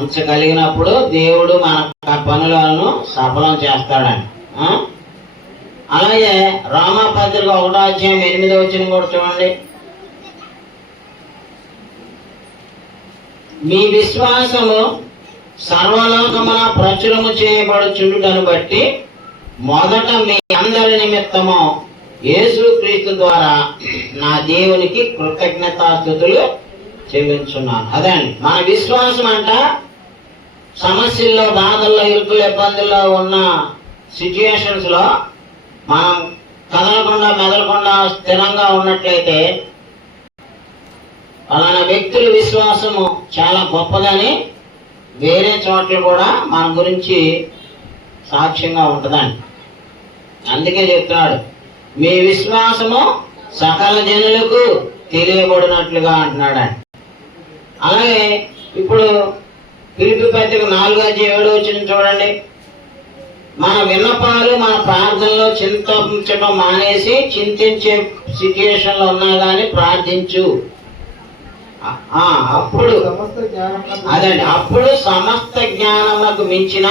ఉంచగలిగినప్పుడు దేవుడు మన పనులను సఫలం చేస్తాడండి. అలాగే రోమాపత్రిక 1:8 కూడా చూడండి. మీ విశ్వాసము సర్వలోకమున ప్రచురము చేయబడుచుండుటను బట్టి మొదట మీ అందరి నిమిత్తము యేసుక్రీస్తు ద్వారా నా దేవునికి కృతజ్ఞతాస్తుతులు చెల్లించున్నాను. అదండి మన విశ్వాసం అంట. సమస్యల్లో, బాధల్లో, ఇరుకులు, ఇబ్బందుల్లో ఉన్న సిచ్యుయేషన్స్ లో మనం కదలకుండా మెదలకుండా స్థిరంగా ఉన్నట్లయితే అలాంటి వ్యక్తుల విశ్వాసము చాలా గొప్పదని వేరే చోట్ల కూడా మన గురించి సాక్ష్యంగా ఉంటుందండి. అందుకే చెప్తున్నాడు, మీ విశ్వాసము సకల జనులకు తెలియబడినట్లుగా అంటున్నాడండి. అలాగే ఇప్పుడు ఫిలిప్పీ పత్రిక 4:7 చూడండి. మన విన్నపాలు మన ప్రార్థనలో చింతించడం మానేసి చింతించే సిచ్యుయేషన్ లో ఉన్నా కానీ ప్రార్థించు. అప్పుడు అదండి, అప్పుడు సమస్త జ్ఞానములకు మించిన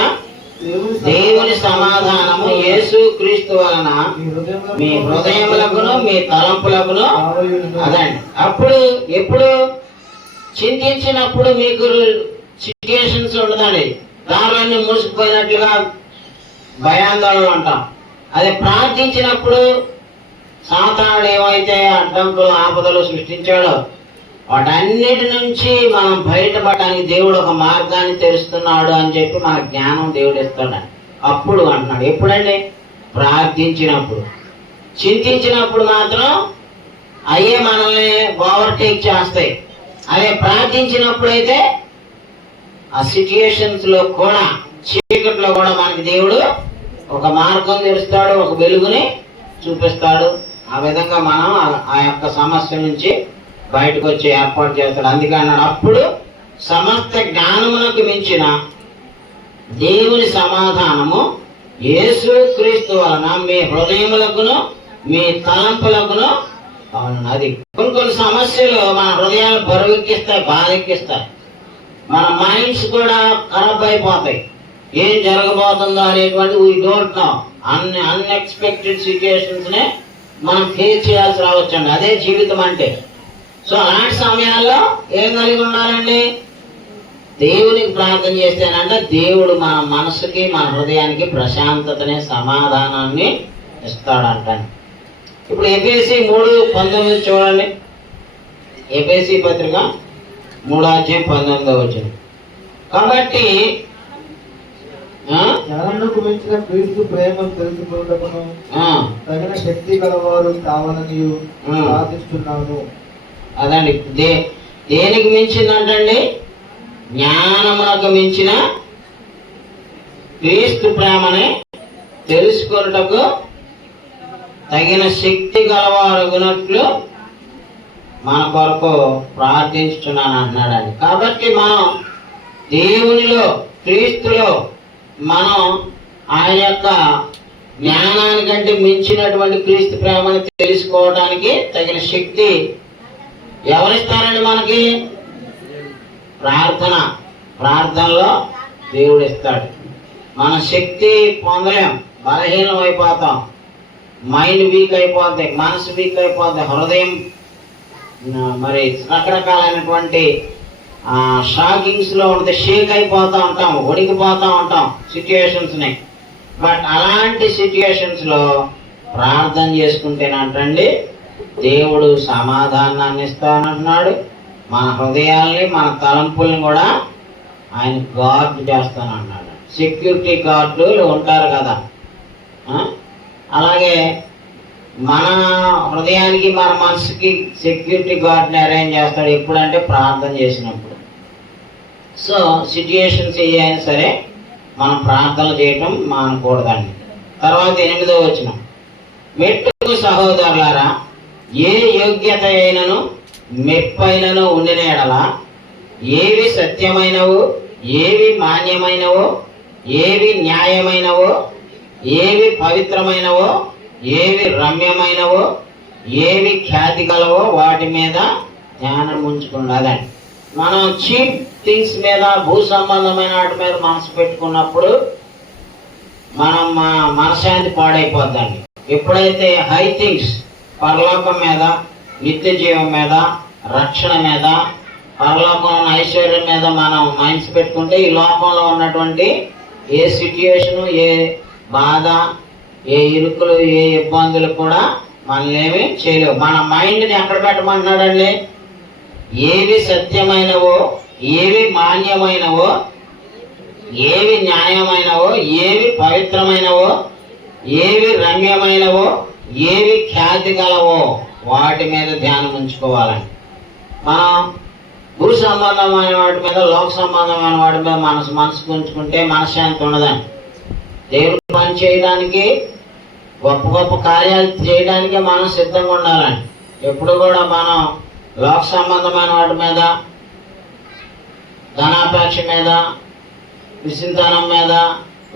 దేవుని సమాధానము యేసుక్రీస్తు వలన మీ హృదయములకును మీ తలంపులకును. అదండి, అప్పుడు ఎప్పుడు చింతించినప్పుడు మీకు సిచ్యుయేషన్స్ ఉండదండి, దారులన్నీ మూసుకుపోయినట్లుగా భయాందోళన అంటాం. అదే ప్రార్థించినప్పుడు సాతానుడు ఏమైతే అడ్డంకులు ఆపదలు సృష్టించాడో వాటన్నిటి నుంచి మనం బయటపడడానికి దేవుడు ఒక మార్గాన్ని తెరుస్తున్నాడు అని చెప్పి మన జ్ఞానం దేవుడు ఇస్తాడు. అప్పుడు అంటున్నాడు. ఎప్పుడండి? ప్రార్థించినప్పుడు. చింతించినప్పుడు మాత్రం అయ్యే మనల్ని ఓవర్టేక్ చేస్తాయి. అదే ప్రార్థించినప్పుడు అయితే ఆ సిచ్యుయేషన్స్ లో కూడా, చీకట్లో కూడా మనకి దేవుడు ఒక మార్గం తెరుస్తాడు, ఒక వెలుగుని చూపిస్తాడు. ఆ విధంగా మనం ఆ యొక్క సమస్య నుంచి బయటకు వచ్చి ఏర్పాటు చేస్తాడు. అందుకే అన్నాడు, అప్పుడు సమస్త జ్ఞానమునకు మించిన దేవుని సమాధానము యేసుక్రీస్తు వలన మీ హృదయములకును మీ తలంపులకును. అది కొన్ని సమస్యలు మన హృదయాలు బరువెక్కిస్తాయి, బాధెక్కిస్తాయి. మన మైండ్స్ కూడా ఖరాబ్ అయిపోతాయి. ఏం జరగబోతుందో అనేటువంటి we don't know. Unexpected situations నే మనం ఫేస్ చేయాల్సి రావచ్చండి. అదే జీవితం అంటే. సో అలాంటి సమయాల్లో ఏం కలిగి ఉండాలండి? దేవునికి ప్రార్థన చేస్తేనంటే దేవుడు మన మనసుకి మన హృదయానికి ప్రశాంతతని సమాధానాన్ని ఇస్తాడంట. ఇప్పుడు ఎఫెసీ 3:19 చూడండి. ఎఫెసీ పత్రిక 3:19. కాబట్టి జ్ఞానమునకు మించిన క్రీస్తు ప్రేమను తెలుసుకొనుటకును తగిన శక్తి గలవారు కావాలని ప్రార్థిస్తున్నాను. అదండి, దేనికి మించిందంటండి? జ్ఞానమునకు మించిన క్రీస్తు ప్రేమని తెలుసుకొనుటకు తగిన శక్తి గలవారుగునట్లు మన కొరకు ప్రార్థించుతున్నాను అంటున్నాడండి. కాబట్టి మనం దేవునిలో, క్రీస్తులో మనం ఆయన యొక్క జ్ఞానానికంటే మించినటువంటి క్రీస్తు ప్రేమను తెలుసుకోవడానికి తగిన శక్తి ఎవరిస్తారండి మనకి? ప్రార్థనలో దేవుడు ఇస్తాడు. మన శక్తి పొందలేం, బలహీనం అయిపోతాం, మైండ్ వీక్ అయిపోద్ది, మనసు వీక్ అయిపోద్ది, హృదయం మరి రకరకాలైనటువంటి షాకింగ్స్లో ఉంటే షేక్ అయిపోతూ ఉంటాం, వణికిపోతూ ఉంటాం సిచ్యుయేషన్స్ని. బట్ అలాంటి సిచ్యుయేషన్స్లో ప్రార్థన చేసుకుంటేనంటండి దేవుడు సమాధానాన్ని ఇస్తానంటున్నాడు. మన హృదయాల్ని, మన తలంపుల్ని కూడా ఆయన గార్డ్ చేస్తానన్నాడు. సెక్యూరిటీ గార్డులు ఉంటారు కదా, అలాగే మన హృదయానికి, మన మనసుకి సెక్యూరిటీ గార్డ్ని అరేంజ్ చేస్తాడు. ఎప్పుడంటే ప్రార్థన చేసినప్పుడు. సో సిచ్యుయేషన్స్ ఏ అయినా సరే మనం ప్రార్థన చేయటం మానకూడదండి. తర్వాత 8వ వచనం, మెట్టుకు సహోదరులారా, ఏ యోగ్యత అయినను మెప్పైనను ఉండిన ఎడల ఏవి సత్యమైనవో, ఏవి మాన్యమైనవో, ఏవి న్యాయమైనవో, ఏవి పవిత్రమైనవో, ఏవి రమ్యమైనవో, ఏవి ఖ్యాతి గలవో వాటి మీద ధ్యానం ఉంచుకున్నదండి. మనం చీప్ థింగ్స్ మీద, భూ సంబంధమైన వాటి మీద మనసు పెట్టుకున్నప్పుడు మనం మనశ్శాంతి పాడైపోద్దండి. ఎప్పుడైతే హై థింగ్స్, పరలోకం మీద, నిత్య జీవం మీద, రక్షణ మీద, పరలోకం ఐశ్వర్యం మీద మనం మైండ్స్ పెట్టుకుంటే ఈ లోకంలో ఉన్నటువంటి ఏ సిచ్యుయేషను, ఏ బాధ, ఏ ఇరుకులు, ఏ ఇబ్బందులు కూడా మనల్ని ఏమి చేయలేవు. మన మైండ్ని ఎక్కడ పెట్టమంటున్నాడండి? ఏవి సత్యమైనవో, ఏవి మాన్యమైనవో, ఏవి న్యాయమైనవో, ఏవి పవిత్రమైనవో, ఏవి రమ్యమైనవో, ఏవి ఖ్యాతి గలవో వాటి మీద ధ్యానం ఉంచుకోవాలండి. మనం భూ సంబంధమైన వాటి మీద, లోక సంబంధమైన వాటి మీద మనసు ఉంచుకుంటే మనశ్శాంతి ఉండదండి. దేవుని పని చేయడానికి, గొప్ప గొప్ప కార్యాలు చేయడానికి మనం సిద్ధంగా ఉండాలండి. ఎప్పుడు కూడా మనం లోక సంబంధమైన వాటి మీద, ధనాపేక్ష మీద, విసింతనం మీద,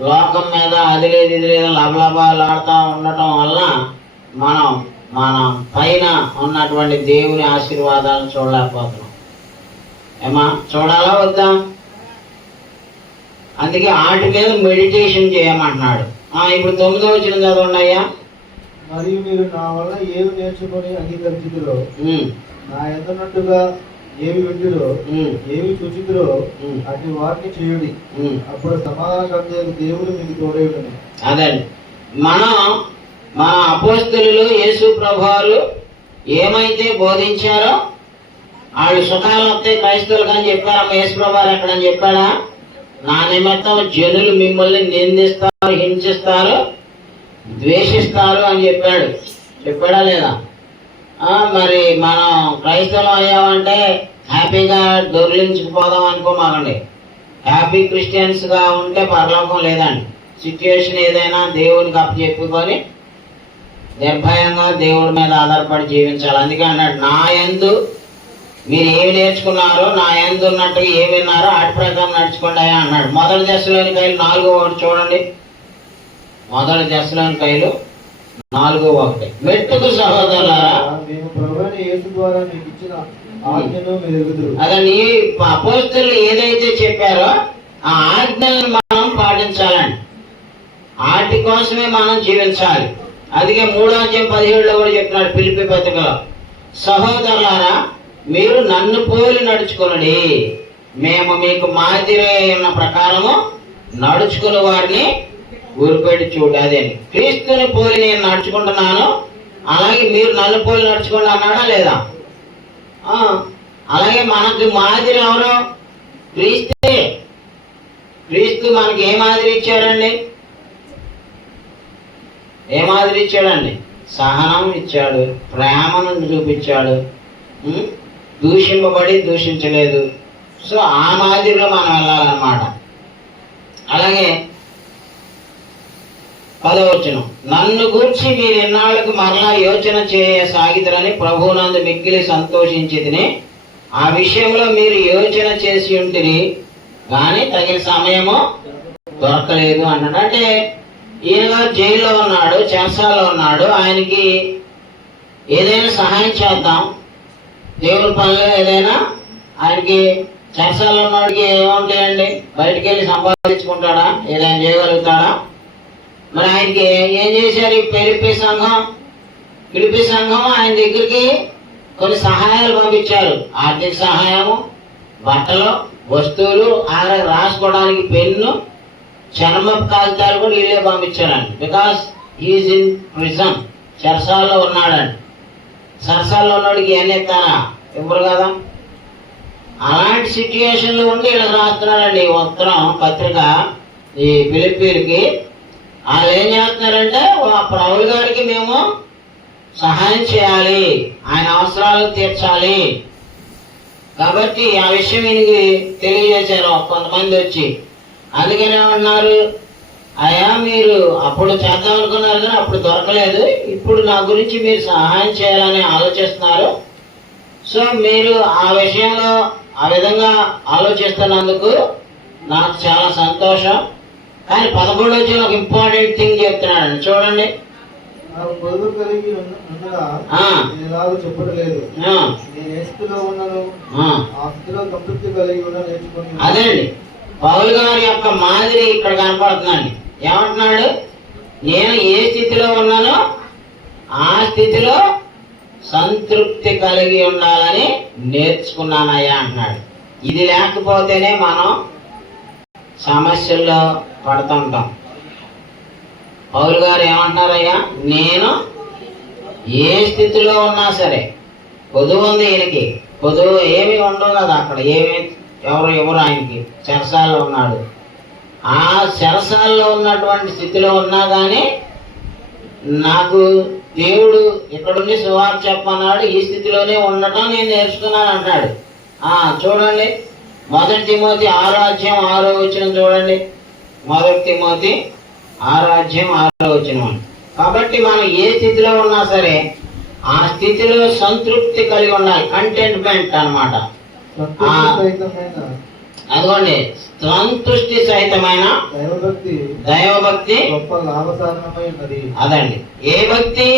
లోకం మీద, అది లేదు ఇది లేదు లబలబాలు ఆడుతూ ఉండటం వల్ల మనం మన పైన ఉన్నటువంటి దేవుని ఆశీర్వాదాలను చూడలేకపోతున్నాం. ఏమా చూడాలా వద్దా? అందుకే వాటి మీద మెడిటేషన్ చేయమంటున్నాడు. ఇప్పుడు 9వ వచనం చదవండి అయ్యా. మరియు మీరు నా వల్ల ఏవి నేర్చుకొని అంగీకరించుదురో, నా ఎదున్నట్టుగా ఏవి వింటురో, ఏవి చూచితురో అటు వాటిని చేయుడి, అప్పుడు సమాధానం దేవుడు మీకు తోడేయుడని. అదండి, మన అపోస్తలులు, యేసు ప్రభువారు ఏమైతే బోధించారో, వాళ్ళు సుఖాలు వస్తే క్రైస్తవులు అని చెప్పారా? యేసు ప్రభువారు ఎక్కడని చెప్పాడా? నా నిమిత్తం జనులు మిమ్మల్ని నిందిస్తారు, హింసిస్తారు, ద్వేషిస్తారు అని చెప్పాడా లేదా? మరి మనం క్రైస్తవులు అయ్యామంటే హ్యాపీగా దొర్లించుకుపోదాం అనుకోమాకండి. హ్యాపీ క్రిస్టియన్స్గా ఉంటే పరలోకం లేదండి. సిచ్యుయేషన్ ఏదైనా దేవునికి అప్పచెప్పుకొని నిర్భయంగా దేవుడి మీద ఆధారపడి జీవించాలి. అందుకే అన్నాడు, నా యందు మీరు ఏమి నేర్చుకున్నారో, నా యందు ఉన్నట్టుగా ఏమి విన్నారో వాటి ప్రకారం నడుచుకోండి అన్నాడు. 1 దశలోనికైలు 4:1 చూడండి. 1 దశలోనికైలు 4:1, మెట్టుకు సహోదరులారా, అదే నీ అపోస్తలులు ఏదైతే చెప్పారో ఆ ఆజ్ఞలను మనం పాటించాలండి. వాటి కోసమే మనం జీవించాలి. అందుకే 3:17 కూడా చెప్తున్నాడు ఫిలిప్పీ పత్రికలో, సహోదరులారా మీరు నన్ను పోలి నడుచుకునండి, మేము మీకు మాదిరి ఉన్న ప్రకారము నడుచుకుని వారిని ఊరిపెట్టి చూడు. అదే క్రీస్తుని పోలి నేను నడుచుకుంటున్నాను, అలాగే మీరు నన్ను పోలి నడుచుకోండి అన్నాడా లేదా? అలాగే మనకి మాదిరి ఎవరు? క్రీస్తే. క్రీస్తు మనకి ఏ మాదిరి ఇచ్చాడండి? ఏ మాదిరి ఇచ్చాడండి? సహనం ఇచ్చాడు, ప్రేమను చూపించాడు, దూషింపబడి దూషించలేదు. సో ఆ మాదిరిలో మనం వెళ్ళాలన్నమాట. అలాగే 10వ వచనం, నన్ను గూర్చి మీరు ఎన్నాళ్ళకు మరలా యోచన చేయసాగితరని ప్రభువునందు మిక్కిలి సంతోషించితిని. ఆ విషయంలో మీరు యోచన చేసి ఉంటిరి, కానీ తగిన సమయము దొరకలేదు అన్నాడు. అంటే ఈయనగా జైల్లో ఉన్నాడు, చెరసాలలో ఉన్నాడు. ఆయనకి ఏదైనా సహాయం చేద్దాం, దేవుని పనిలో ఏదైనా ఆయనకి చెరసాల్లో ఉన్నవాడికి ఏముంటాయండి? బయటికి వెళ్ళి సంపాదించుకుంటాడా? ఏదైనా చేయగలుగుతాడా? మరి ఆయనకి ఏం చేశారు ఈ ఫిలిప్పీ సంఘం? ఫిలిప్పీ సంఘం ఆయన దగ్గరికి కొన్ని సహాయాలు పంపించారు. ఆర్థిక సహాయము, బట్టలు, వస్తువులు, ఆయన రాసుకోవడానికి పెన్ను, చర్మపు కాగితాలు కూడా వీళ్ళే పంపించారండి. బికాస్ హీఈస్ ఇన్ ప్రిజన్, చెరసాల్లో ఉన్నాడండి. చెరసాల్లో ఉన్నవాడికి ఏం చెప్తారా? ఇవ్వరు కదా. అలాంటి సిచ్యుయేషన్లో ఉండి ఇలా రాస్తున్నారండి ఈ ఉత్తరం పత్రిక ఈ ఫిలిప్పీలకి. వాళ్ళు ఏం చేస్తున్నారంటే పౌలు గారికి మేము సహాయం చేయాలి, ఆయన అవసరాలు తీర్చాలి కాబట్టి ఆ విషయం ఈయనకి తెలియజేశారు కొంతమంది వచ్చి. అందుకనే ఉన్నారు, అయ్యా మీరు అప్పుడు చేద్దాం అనుకున్నారు కానీ అప్పుడు దొరకలేదు, ఇప్పుడు నా గురించి మీరు సహాయం చేయాలని ఆలోచిస్తున్నారు. సో మీరు ఆ విషయంలో ఆ విధంగా ఆలోచిస్తున్నందుకు నాకు చాలా సంతోషం. కానీ 11 వచ్చి ఒక ఇంపార్టెంట్ థింగ్ చెప్తున్నాడు చూడండి. నాకు పొదుపు కలిగి ఉండగా ఇలాగ చెప్పట్లేదు, నేను ఏ స్థితిలో ఉన్నాను ఆ స్థితిలో సంతృప్తి కలిగి ఉన్నా నేర్చుకుని. అదేండి పౌలు గారి యొక్క మాదిరి ఇక్కడ కనపడుతుందండి. ఏమంటున్నాడు? నేను ఏ స్థితిలో ఉన్నానో ఆ స్థితిలో సంతృప్తి కలిగి ఉండాలని నేర్చుకున్నానయ్యా అంటున్నాడు. ఇది లేకపోతేనే మనం సమస్యల్లో పడుతుంటాం. పౌలు గారు ఏమంటున్నారయ్యా? నేను ఏ స్థితిలో ఉన్నా సరే, పొదువు ఉంది ఈయనకి, పొదువు ఏమి ఉండవు కదా అక్కడ, ఏమి ఎవరు ఆయనకి చెరసాల్లో ఉన్నాడు. ఆ చెరసాల్లో ఉన్నటువంటి స్థితిలో ఉన్నా కానీ నాకు దేవుడు ఇక్కడుండి సువార్త చెప్పన్నాడు, ఈ స్థితిలోనే ఉండటం నేను నేర్చుకున్నాను అంటాడు. చూడండి 1 తిమోతి 6:6 చూడండి. 1 తిమోతి 6:6. కాబట్టి మనం ఏ స్థితిలో ఉన్నా సరే ఆ స్థితిలో సంతృప్తి కలిగి ఉండాలి, కంటెంట్మెంట్ అన్నమాట. అదిగోండి, సంతృష్టి సహితమైన దైవభక్తి గొప్ప లాభసాధనమైనది. అదండి. ఏ భక్తి?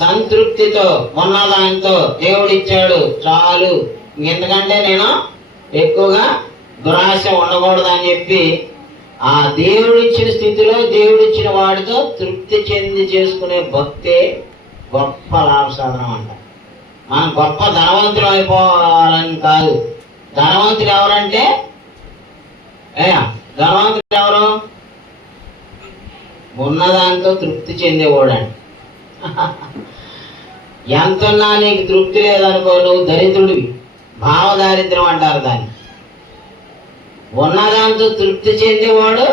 సంతృప్తితో ఉన్నదాంతో దేవుడిచ్చాడు చాలు, ఎందుకంటే నేను ఎక్కువగా దురాశ ఉండకూడదని చెప్పి ఆ దేవుడిచ్చిన స్థితిలో దేవుడిచ్చిన వాడితో తృప్తి చెంది చేసుకునే భక్తే గొప్ప లాభసాధనం అంట. మనం గొప్ప ధనవంతులు అయిపోవాలని కాదు. ధనవంతులు ఎవరంటే ధనవంతులు ఎవరు? ఉన్నదాంతో తృప్తి చెందేవాడండి. ఎంతున్నా నీకు తృప్తి లేదనుకో, నువ్వు దరిద్రుడివి, భావదారిద్ర్యం అంటారు దాన్ని. ఉన్నదాంతో తృప్తి చెందేవాడు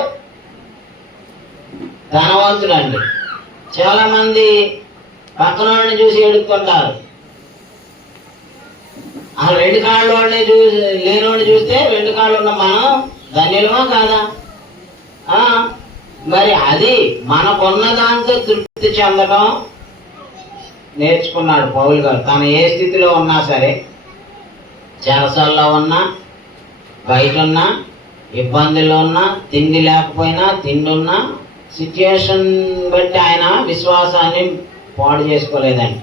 ధనవంతుడు అండి. చాలా మంది పక్కన వాడిని చూసి ఎడుక్కుంటారు. ఆ 2 కాళ్ళ వాడిని చూసి లేనివాడిని చూస్తే 2 కాళ్ళు ఉన్న మనం ధన్యులమా కాదా? మరి అది మనకున్న దాంతో తృప్తి చెందడం నేర్చుకున్నాడు పౌలు గారు. తను ఏ స్థితిలో ఉన్నా సరే, చెరసాల్లో ఉన్నా, బయట ఉన్నా, ఇబ్బందుల్లో ఉన్నా, తిండి లేకపోయినా, తిండి ఉన్నా, సిచ్యుయేషన్ బట్టి ఆయన విశ్వాసాన్ని పాడు చేసుకోలేదండి.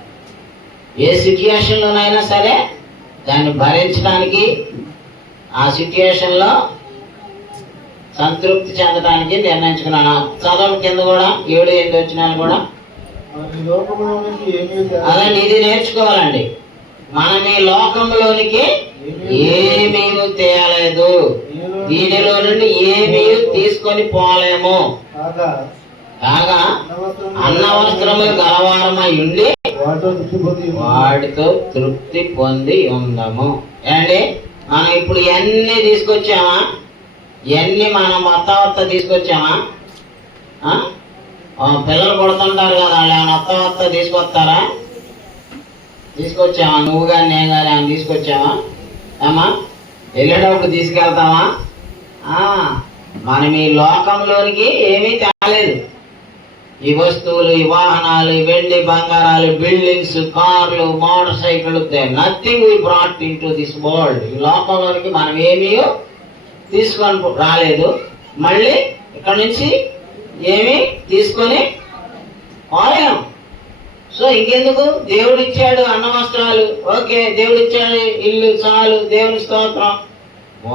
ఏ సిచ్యుయేషన్లోనైనా సరే దాన్ని భరించడానికి, ఆ సిచ్యుయేషన్లో సంతృప్తి చెందడానికి నిర్ణయించుకున్నాను. చదవడం కింద కూడా 7-8 కూడా అదండి. ఇది నేర్చుకోవాలండి. మనం ఈ లోకంలోనికి ఏమీ తేయలేదు, దీనిలో నుండి ఏమీ తీసుకొని పోలేము. కాగా అన్న వస్త్రములు గలవారమై ఉండి వాటితో తృప్తి పొంది ఉందము. ఏమండి, మనం ఇప్పుడు ఎన్ని తీసుకొచ్చామా? ఇవన్నీ మనం మొత్తం తీసుకొచ్చామా? పిల్లలు కొడుతుంటారు కదా, వాళ్ళు మొత్తం తీసుకొస్తారా? తీసుకొచ్చామా? నువ్వు కానీ నేను కానీ ఆయన తీసుకొచ్చామా? ఏమా వెళ్ళేటప్పుడు తీసుకెళ్తామా? మనం ఈ లోకంలోనికి ఏమీ తేలేదు. ఈ వస్తువులు, ఈ వాహనాలు, వెండి బంగారాలు, బిల్డింగ్స్, కార్లు, motor cycle, nothing we brought in to this world. ఈ లోకంలోనికి మనం ఏమీ తీసుకొని రాలేదు, మళ్ళీ ఇక్కడ నుంచి ఏమీ తీసుకొని పోలేము. సో ఇంకెందుకు, దేవుడు ఇచ్చాడు అన్న వస్త్రాలు, ఓకే, దేవుడు ఇచ్చాడు ఇల్లు చాలు, దేవుని స్తోత్రం,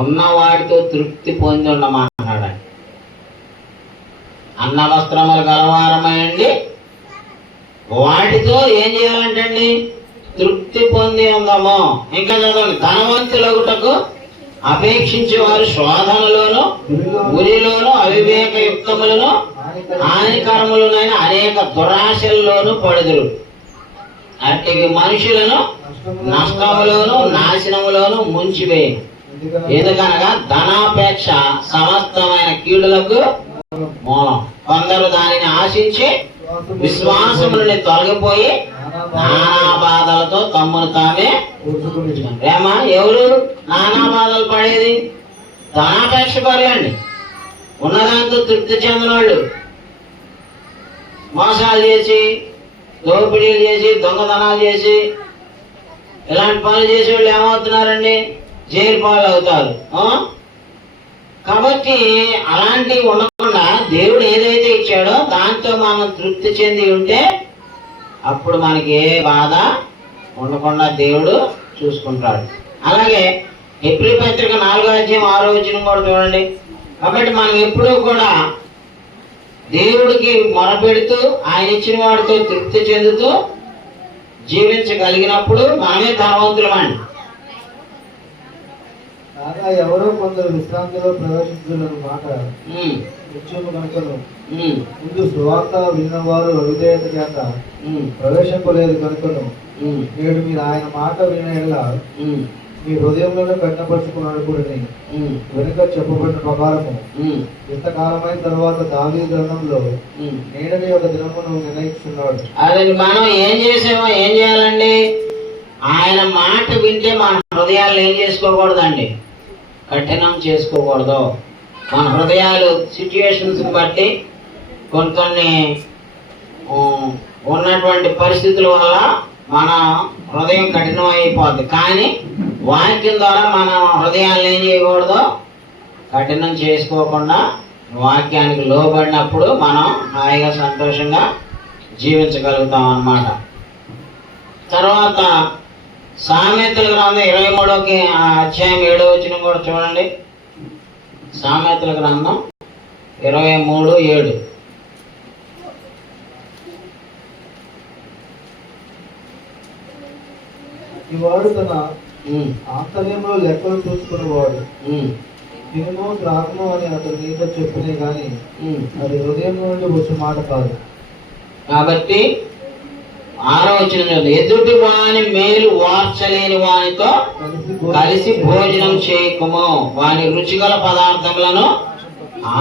ఉన్న వాటితో తృప్తి పొంది ఉండమన్నాడు. అన్న వస్త్రములు గలవారమైండి వాటితో ఏం చేయాలంటండి, తృప్తి పొంది ఉందాము. ఇంకా చదవండి, ధనవంతులగుటకు అపేక్షించే వారు శోధనలోను ఉరిలోను అవివేక యుక్తములను హానికరములనైన అనేక దురాశల్లోనూ పడుదురు. అట్టి మనుషులను నష్టములోను నాశనములోను ముంచివేయి. ఎందుకనగా ధనాపేక్ష సమస్తమైన కీడులకు మూలం. కొందరు దానిని ఆశించి విశ్వాసములని తొలగిపోయి నానా బాధలతో తమ్మును తామే ఏమా, ఎవరు నానా బాధలు పడేది? ధనాపేక్ష పర్లేండి, ఉన్నదాంతో తృప్తి చెందిన వాళ్ళు. మోసాలు చేసి, దోపిడీలు చేసి, దొంగతనాలు చేసి, ఇలాంటి పనులు చేసే వాళ్ళు ఏమవుతున్నారండి, జైలు పాలు అవుతారు. కాబట్టి అలాంటివి ఉండకుండా దేవుడు ఏదైతే ఇచ్చాడో దాంతో మనం తృప్తి చెంది ఉంటే అప్పుడు మనకి ఏ బాధ ఉండకుండా దేవుడు చూసుకుంటాడు. అలాగే హెబ్రీ పత్రిక 4:6 కూడా చూడండి. కాబట్టి మనం ఎప్పుడూ కూడా దేవుడికి మొరపెడుతూ ఆయన ఇచ్చిన వాడితో తృప్తి చెందుతూ జీవించగలిగినప్పుడు మనమే ధనవంతులమండి. కాగా ఎవరో కొందరు విశ్రాంతిలో ప్రవేశించున్న మాట నిత్యము కనుకను ముందు సువార్త విన్నవారు అవిధేయత చేత ప్రవేశింపలేదు కనుకను నేడు మీరు ఆయన మాట వినేలా మీ హృదయంలోనే కఠినపరుచుకున్నాడు కూడా వెనుక చెప్పబడిన ప్రకారము ఇంతకాలమైన తర్వాత దావీదు గ్రంథంలో నేడని ఒక దినమును నిర్ణయించున్నాడు. అదే మనం ఏం చేసామో ఏం చేయాలండి, ఆయన మాట వింటే మన హృదయాలు ఏం చేసుకోకూడదండి, కఠినం చేసుకోకూడదు. మన హృదయాలు సిచ్యువేషన్స్ బట్టి కొన్ని ఉన్నటువంటి పరిస్థితుల వల్ల మన హృదయం కఠినం అయిపోద్ది. కానీ వాక్యం ద్వారా మన హృదయాలను ఏం చేయకూడదు, కఠినం చేసుకోకుండా వాక్యానికి లోబడినప్పుడు మనం హాయిగా సంతోషంగా జీవించగలుగుతాం అన్నమాట. తర్వాత సామెతల గ్రంథం 23:7 కూడా చూడండి. సామెతల గ్రంథం 23:7. వాడు తన ఆంతర్యంలో లెక్కలు చూసుకునేవాడు. తినుమో త్రాగమో అని అతను నీతో చెప్పినే గాని అది హృదయం నుండి వచ్చే మాట కాదు. కాబట్టి 6వ వచనం, ఎదుటి వాని మేలు వార్చలేని వానితో కలిసి భోజనం చేయకము, వాని రుచిగల పదార్థములను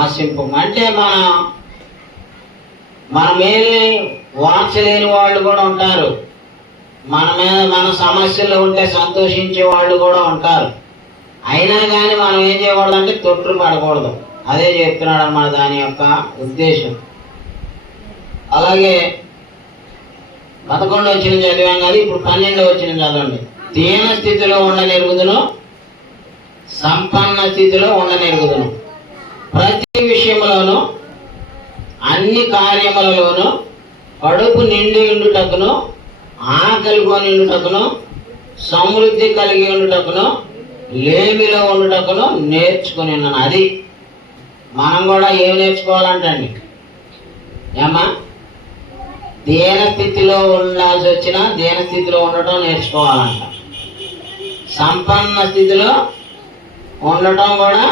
ఆశింపు. అంటే మన మేల్ని వార్చలేని వాళ్ళు కూడా ఉంటారు. మన మీద మన సమస్యలు ఉంటే సంతోషించే వాళ్ళు కూడా ఉంటారు. అయినా కానీ మనం ఏం చేయకూడదు అంటే తొట్టు పడకూడదు. అదే చెప్తున్నాడు అన్నమాట దాని యొక్క ఉద్దేశం. అలాగే 11వ వచనం చదివాం కదా, ఇప్పుడు 12వ వచనం చదవండి. దీన స్థితిలో ఉండనెరుగుదును, సంపన్న స్థితిలో ఉండనెరుగుదును, ప్రతి విషయంలోను అన్ని కార్యములలోను కడుపు నిండి ఉండుటకును ఆకలి కొని ఉండుటకును సమృద్ధి కలిగి ఉండుటకును లేమిలో ఉండుటకును నేర్చుకుని ఉన్నాను. అది మనం కూడా ఏం నేర్చుకోవాలంటండి, ఏమా, దీన స్థితిలో ఉండాల్సి వచ్చినా దీన స్థితిలో ఉండటం నేర్చుకోవాలంట. సంపన్న స్థితిలో ఉండటం కూడా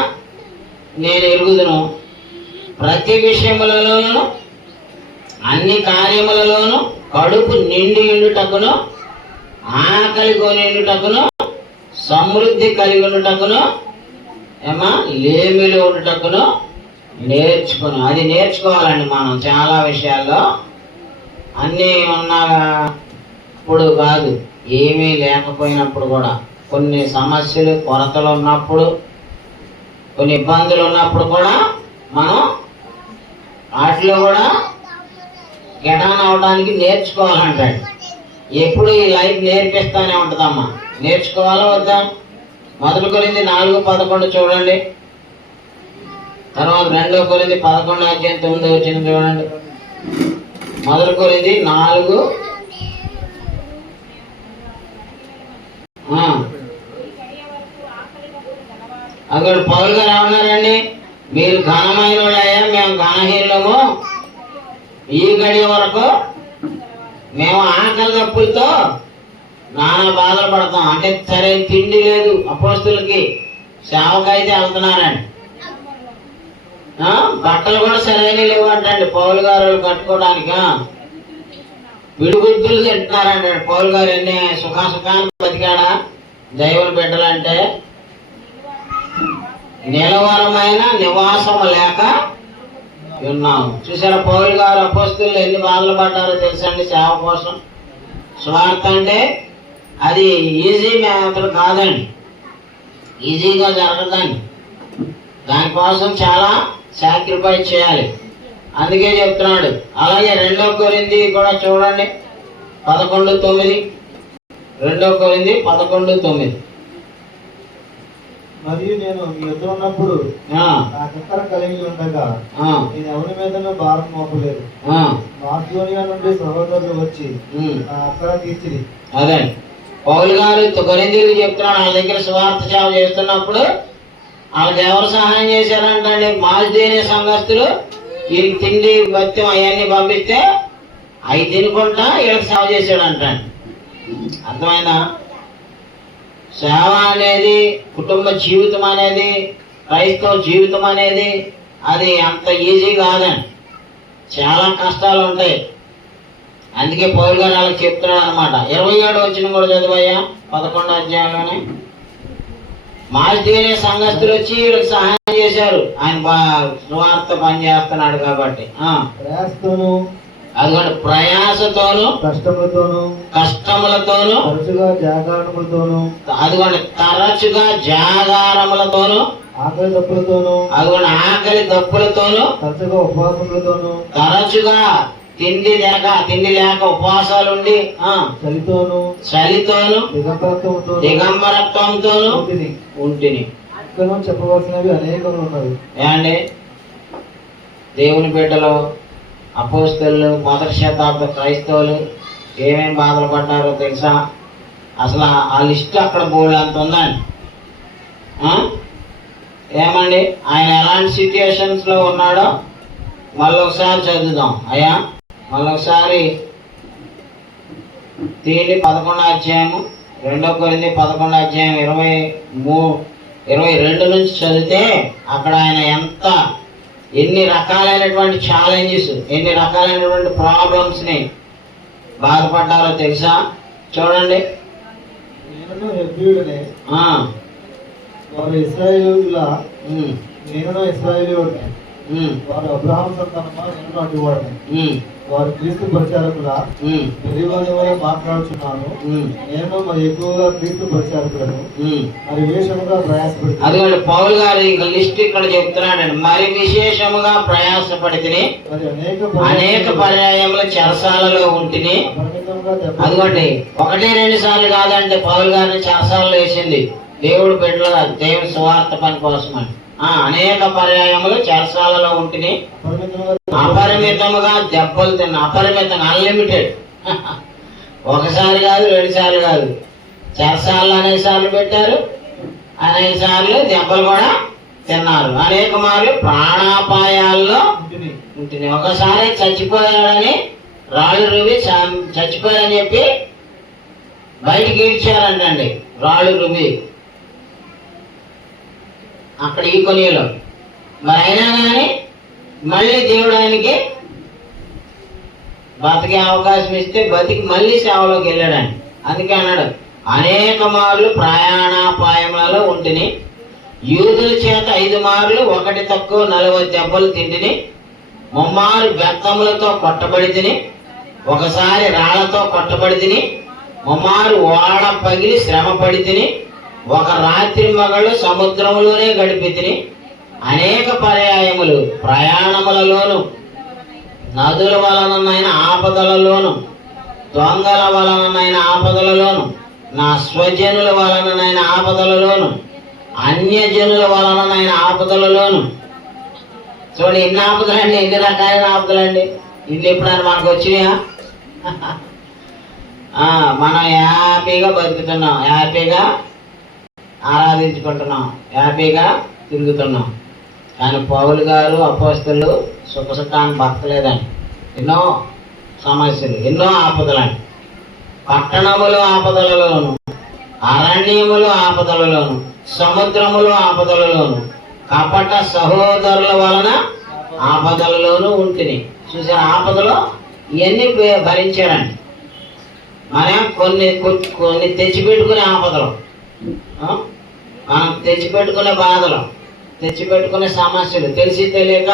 నేను ఎరుగుదును, ప్రతి విషయములలోను అన్ని కార్యములలోను కడుపు నిండి ఉండుటకును ఆకలి కొని ఉండుటకును సమృద్ధి కలిగి ఉండుటకును ఏమా లేమిలో ఉండుటకును నేర్చుకును. అది నేర్చుకోవాలండి మనం చాలా విషయాల్లో. అన్నీ ఉన్నప్పుడు కాదు, ఏమీ లేకపోయినప్పుడు కూడా, కొన్ని సమస్యలు కొరతలు ఉన్నప్పుడు, కొన్ని ఇబ్బందులు ఉన్నప్పుడు కూడా మనం వాటిలో కూడా గెటాన్ అవడానికి నేర్చుకోవాలంటాడు. ఎప్పుడు ఈ లైఫ్ నేర్పిస్తానే ఉంటుందమ్మా. నేర్చుకోవాలా వద్దా? 1 కొరింథీ 4:11 చూడండి. తర్వాత 2 కొరింథీ 11:9 చూడండి. 1 కొరింథీ 4:11 అక్కడ పౌలు గారు ఏమన్నారండి? మీరు ఘనమైన వాళ్ళయ్యా, మేము ఘనహీనము. ఈ గడియ వరకు మేము ఆకలి దప్పులతో నానా బాధలు పడతాం. అంటే సరైన తిండి లేదు అపోస్తులకి, సేవకైతే వెళ్తున్నారండి. బట్టలు కూడా సరైన లేవు అంటండి పౌలు గారు కట్టుకోవడానికి. విడుగుద్దులు తింటున్నారండి. పౌలు గారు ఎన్ని సుఖాన్ని బతికాడా దైవులు బిడ్డలంటే. నిలవరమైన నివాసము లేక ఉన్నాము. చూసారా పౌలు గారు అపోస్తులు ఎన్ని బాధలు పడ్డారో తెలుసండి సేవ కోసం. స్వార్థ అంటే అది ఈజీ మ్యాటర్ కాదండి, ఈజీగా జరగదండి. దానికోసం చాలా సాక్రిఫైస్ చేయాలి. అందుకే చెప్తున్నాడు. అలాగే 2 కొరింథీ కూడా చూడండి 11:9. 2 కొరింథీ 11:9. మరియు నేను మీ యొద్ద ఉన్నప్పుడు నాకెక్కడ కలిగి ఉండగా నేను ఎవరి మీదనూ భారం మోపలేదు. మాసిదోనియా నుండి సహోదరులు వచ్చి నా అక్కడ తీర్చిది. అదే పౌలు గారు కొరింథీయులకు చెప్తున్నాడు. వాళ్ళ దగ్గర సువార్త సేవ చేస్తున్నప్పుడు వాళ్ళకి ఎవరు సహాయం చేశారంటే మాసిదోనియా సంఘస్థులు వీళ్ళకి తిండి భత్యం అవన్నీ పంపిస్తే అవి తినుకుంటా వీళ్ళకి సేవ చేశాడంట. అర్థమైనా? సేవ అనేది, కుటుంబ జీవితం అనేది, క్రైస్తవ జీవితం అనేది అది అంత ఈజీ కాదండి. చాలా కష్టాలు ఉంటాయి. అందుకే పౌలు గారు వాళ్ళకి చెప్తున్నాడు అనమాట. 27 వచనం కూడా చదివయ్యా 11వ అధ్యాయంలోనే. మాసిదోనియా సంఘస్థులు వచ్చి వీళ్ళకి సహాయం చేశారు. ఆయన సువార్త పని చేస్తున్నాడు కాబట్టి. అదిగోండి ప్రయాసతోను కష్టములతోను అదిగోండి తరచుగా జాగారములతోను ఆకలి దప్పులతోను అదిగోండి ఆకలి దప్పులతోను తరచుగా ఉపవాసములతోను తరచుగా తిండి లేక ఉపవాసాలుండి చలితోను దిగంబరత్వంతోను ఉంటిని. చెప్పవలసినవి అనేకములు ఉన్నవి. ఏమండి దేవుని బిడ్డలు అపోస్తలులు మొదటి శతాబ్ద క్రైస్తవులు ఏమేమి బాధలు పడ్డారో తెలుసా? అసలు ఆ లిస్ట్ అక్కడ బోర్డు అంత ఉందండి. ఏమండి ఆయన ఎలాంటి సిచ్యుయేషన్స్ లో ఉన్నాడో మళ్ళొకసారి చదువుదాం అయ్యా. మళ్ళొకసారి 11వ అధ్యాయము 2 కొరింథీ 11వ అధ్యాయం 22 నుంచి చదివితే అక్కడ ఆయన ఎన్ని రకాలైనటువంటి ఛాలెంజెస్, ఎన్ని రకాలైనటువంటి ప్రాబ్లమ్స్ ని బాధపడ్డారో తెలుసా? చూడండి. వారు అబ్రహాము సంతానమా, నేను అటువాడిని. వారు క్రీస్తు పరిచారకులా మాట్లాడుచున్నాను. నేను మరి ఎక్కువగా క్రీస్తు పరిచారకులను మరి విశేషముగా ప్రయాసపడుతుంది. అదిగోండి పౌలు గారు ఇంకా లిస్ట్ ఇక్కడ చెప్తున్నాడండి. మరి విశేషముగా ప్రయాసపడితిని, అనేక పర్యాయముల చెరసాలలో ఉంటిని. అదిగోండి 1-2 సార్లు కాదండి పౌలు గారిని చెరసాలలో వేసింది దేవుడు బిడ్డల దేవుని సువార్త పని కోసమని. అనేక పర్యాయములు చెరసాలలో ఉంటిని, అపరిమితముగా దెబ్బలు తిన్న, అపరిమితం అన్లిమిటెడ్. 1 సారి కాదు 2 సార్లు కాదు, చెరసాలలో అనేక సార్లు పెట్టారు, అనేక సార్లు దెబ్బలు కూడా తిన్నారు, అనేక మార్లు ప్రాణాపాయాల్లో ఉంటుంది. ఒకసారి చచ్చిపోయాడని రాళ్ళు రువి చచ్చిపోయాడని చెప్పి బయటికి ఈడ్చారంటండి. రాళ్ళు రువి అక్కడ ఈ కొనియలో. మరి అయినా కానీ మళ్ళీ దేవుడు ఆయనకి బతికే అవకాశం ఇస్తే బతికి మళ్ళీ సేవలోకి వెళ్ళాడని. అందుకే అన్నాడు అనేక మార్లు ప్రయాణాపాయములలో ఉంటిని, యూదుల చేత 5 మార్లు 1 తక్కువ 40 దెబ్బలు తింటిని, 3 మార్లు బెత్తములతో కొట్టబడి తిని, 1 సారి రాళ్లతో కొట్టబడి తిని, 3 మార్లు ఓడ పగిలి శ్రమ పడి తిని, 1 రాత్రి మగళ్ళు సముద్రములోనే గడిపి తిని, అనేక పర్యాయములు ప్రయాణములలోను, నదుల వలనైన ఆపదలలోను, దొంగల వలనైన ఆపదలలోను, నా స్వజనుల వలనైన ఆపదలలోను, అన్యజనుల వలనైన ఆపదలలోను. చూడండి ఎన్ని ఆపదలండి, ఎన్ని రకాలైన ఆపదలండి. ఇన్ని ఎప్పుడైనా మనకు వచ్చినాయా? మనం హ్యాపీగా బతుకుతున్నాం, హ్యాపీగా ఆరాధించుకుంటున్నాం, హ్యాపీగా తిరుగుతున్నాం. కానీ పౌలు గారు అపోస్తలు సుఖసుఖాన్ని బతకలేదండి. ఎన్నో సమస్యలు, ఎన్నో ఆపదలండి. పట్టణములు ఆపదలలోను, అరణ్యములు ఆపదలలోను, సముద్రములు ఆపదలలోను, కపట సహోదరుల వలన ఆపదలలోనూ ఉంటుంది. చూసారు, ఆపదలు ఇవన్నీ భరించారండి. మనం కొన్ని తెచ్చిపెట్టుకునే ఆపదలు, మనం తెచ్చిపెట్టుకునే బాధలు, తెచ్చిపెట్టుకునే సమస్యలు, తెలిసి తెలియక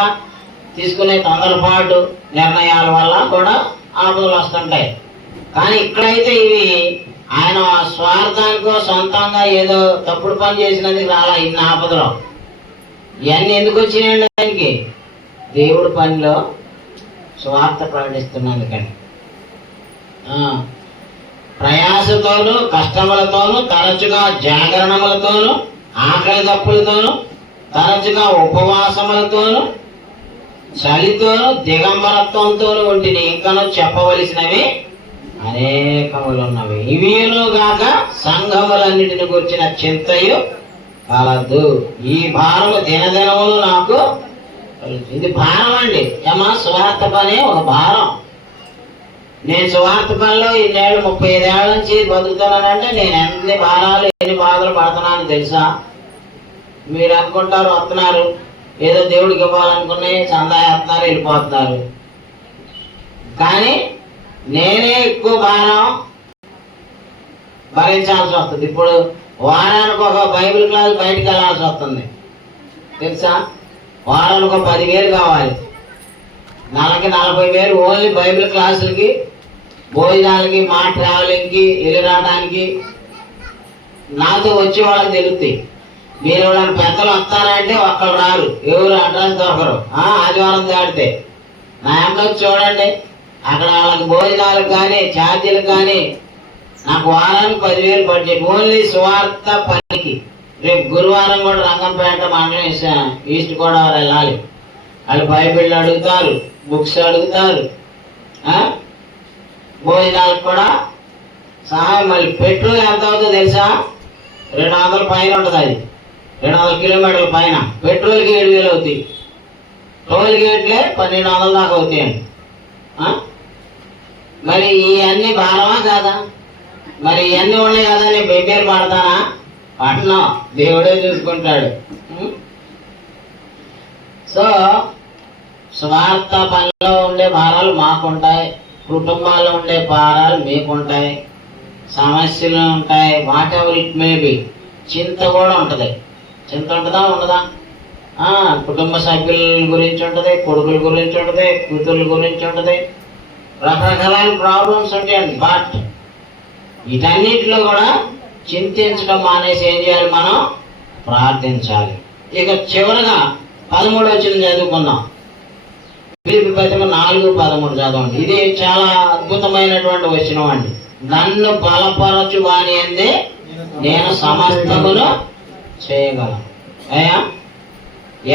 తీసుకునే తొందరపాటు నిర్ణయాల వల్ల కూడా ఆపదలు వస్తుంటాయి. కానీ ఇక్కడైతే ఇవి ఆయన స్వార్థానికో సొంతంగా ఏదో తప్పుడు పని చేసినందుకు రాలా ఇన్ని ఆపదలు. ఇవన్నీ ఎందుకు వచ్చినాయండి ఆయనకి? దేవుడి పనిలో స్వార్థ ప్రకటిస్తున్నందుకని. ప్రయాసతోనూ కష్టములతోనూ, తరచుగా జాగరణములతోనూ, ఆకలి దప్పులతోనూ, తరచుగా ఉపవాసములతోనూ, చలితోనూ, దిగంబరత్వంతోనూ ఉంటిని. ఇంకనూ చెప్పవలసినవి అనేకములున్నవి. ఇవిను గాక సంఘములన్నిటిని గురించిన చింతయు కలదు. ఈ భారము దినదినములు నాకు, ఇది భారం అండి. ఏమా స్వార్థ పని ఒక భారం. నేను స్వార్థ పనిలో ఇన్నేళ్ళు 35 ఏళ్ళ నుంచి బతుకుతున్నానంటే నేను ఎన్ని భారాలు ఎన్ని బాధలు పడుతున్నాను తెలుసా? మీరు అనుకుంటారు వస్తున్నారు ఏదో దేవుడికి ఇవ్వాలనుకుని చందా వేస్తున్నారు, వెళ్ళిపోతున్నారు. కానీ నేనే ఎక్కువ భారం భరించాల్సి వస్తుంది. ఇప్పుడు వారానికి ఒక బైబిల్ క్లాస్ బయటకు వెళ్ళాల్సి వస్తుంది తెలుసా? వారానికి ఒక 10,000 కావాలి, నెలకి 40,000 ఓన్లీ బైబిల్ క్లాసులకి, భోజనాలకి, మా ట్రావెలింగ్కి, వెళ్ళి రావడానికి. నాతో వచ్చే వాళ్ళకి తెలుస్తాయి. మీరు వాళ్ళని పెద్దలు వస్తారంటే ఒక్కరు రారు, ఎవరు అడ్రస్ దొరకరు. ఆదివారం దాటితే నా ఎంలోకి చూడండి, అక్కడ వాళ్ళకి భోజనాలకు కానీ ఛార్జీలకు కానీ నాకు వారానికి 10,000 బడ్జెట్ ఓన్లీ స్వార్థ పనికి. రేపు గురువారం కూడా రంగంపేట మండలం ఈస్ట్ గోదావరి వెళ్ళాలి. వాళ్ళు బైబిల్ అడుగుతారు, బుక్స్ అడుగుతారు, భోజనాలకు కూడా సహాయం. మళ్ళీ పెట్రోల్ ఎంత అవుతుందో తెలుసా? 200 పైన ఉంటుంది. అది 200 కిలోమీటర్ల పైన పెట్రోల్కి 7,000 అవుతాయి. టోల్ గేట్లే 1,200 దాకా అవుతాయండి. మరి ఇవన్నీ భారమా కాదా? మరి ఇవన్నీ ఉన్నాయి కదా, నేను బెబ్బేరు పడతానా? పట్టణం దేవుడే చూసుకుంటాడు. సో స్వార్థ పనిలో ఉండే భారాలు మాకుంటాయి, కుటుంబాల్లో ఉండే భారాలు మీకుంటాయి, సమస్యలు ఉంటాయి. What ever it may be. చింత కూడా ఉంటుంది. చింత ఉంటుందా ఉండదా? కుటుంబ సభ్యుల గురించి ఉంటుంది, కొడుకుల గురించి ఉంటుంది, కూతుర్ల గురించి ఉంటుంది, రకరకాలైన ప్రాబ్లమ్స్ ఉంటాయండి. బట్ వీటన్నిటిలో కూడా చింతించడం మానేసి ఏం చేయాలి? మనం ప్రార్థించాలి. ఇక చివరగా 13వ వచనం చదువుకుందాం. ఫిలిప్పీ పత్రిక 4:13 చదవండి. ఇది చాలా అద్భుతమైనటువంటి వచనం అండి. నన్ను బలపరచు వాని అందే నేను సమస్తమును చేయగలను. అయ్యా,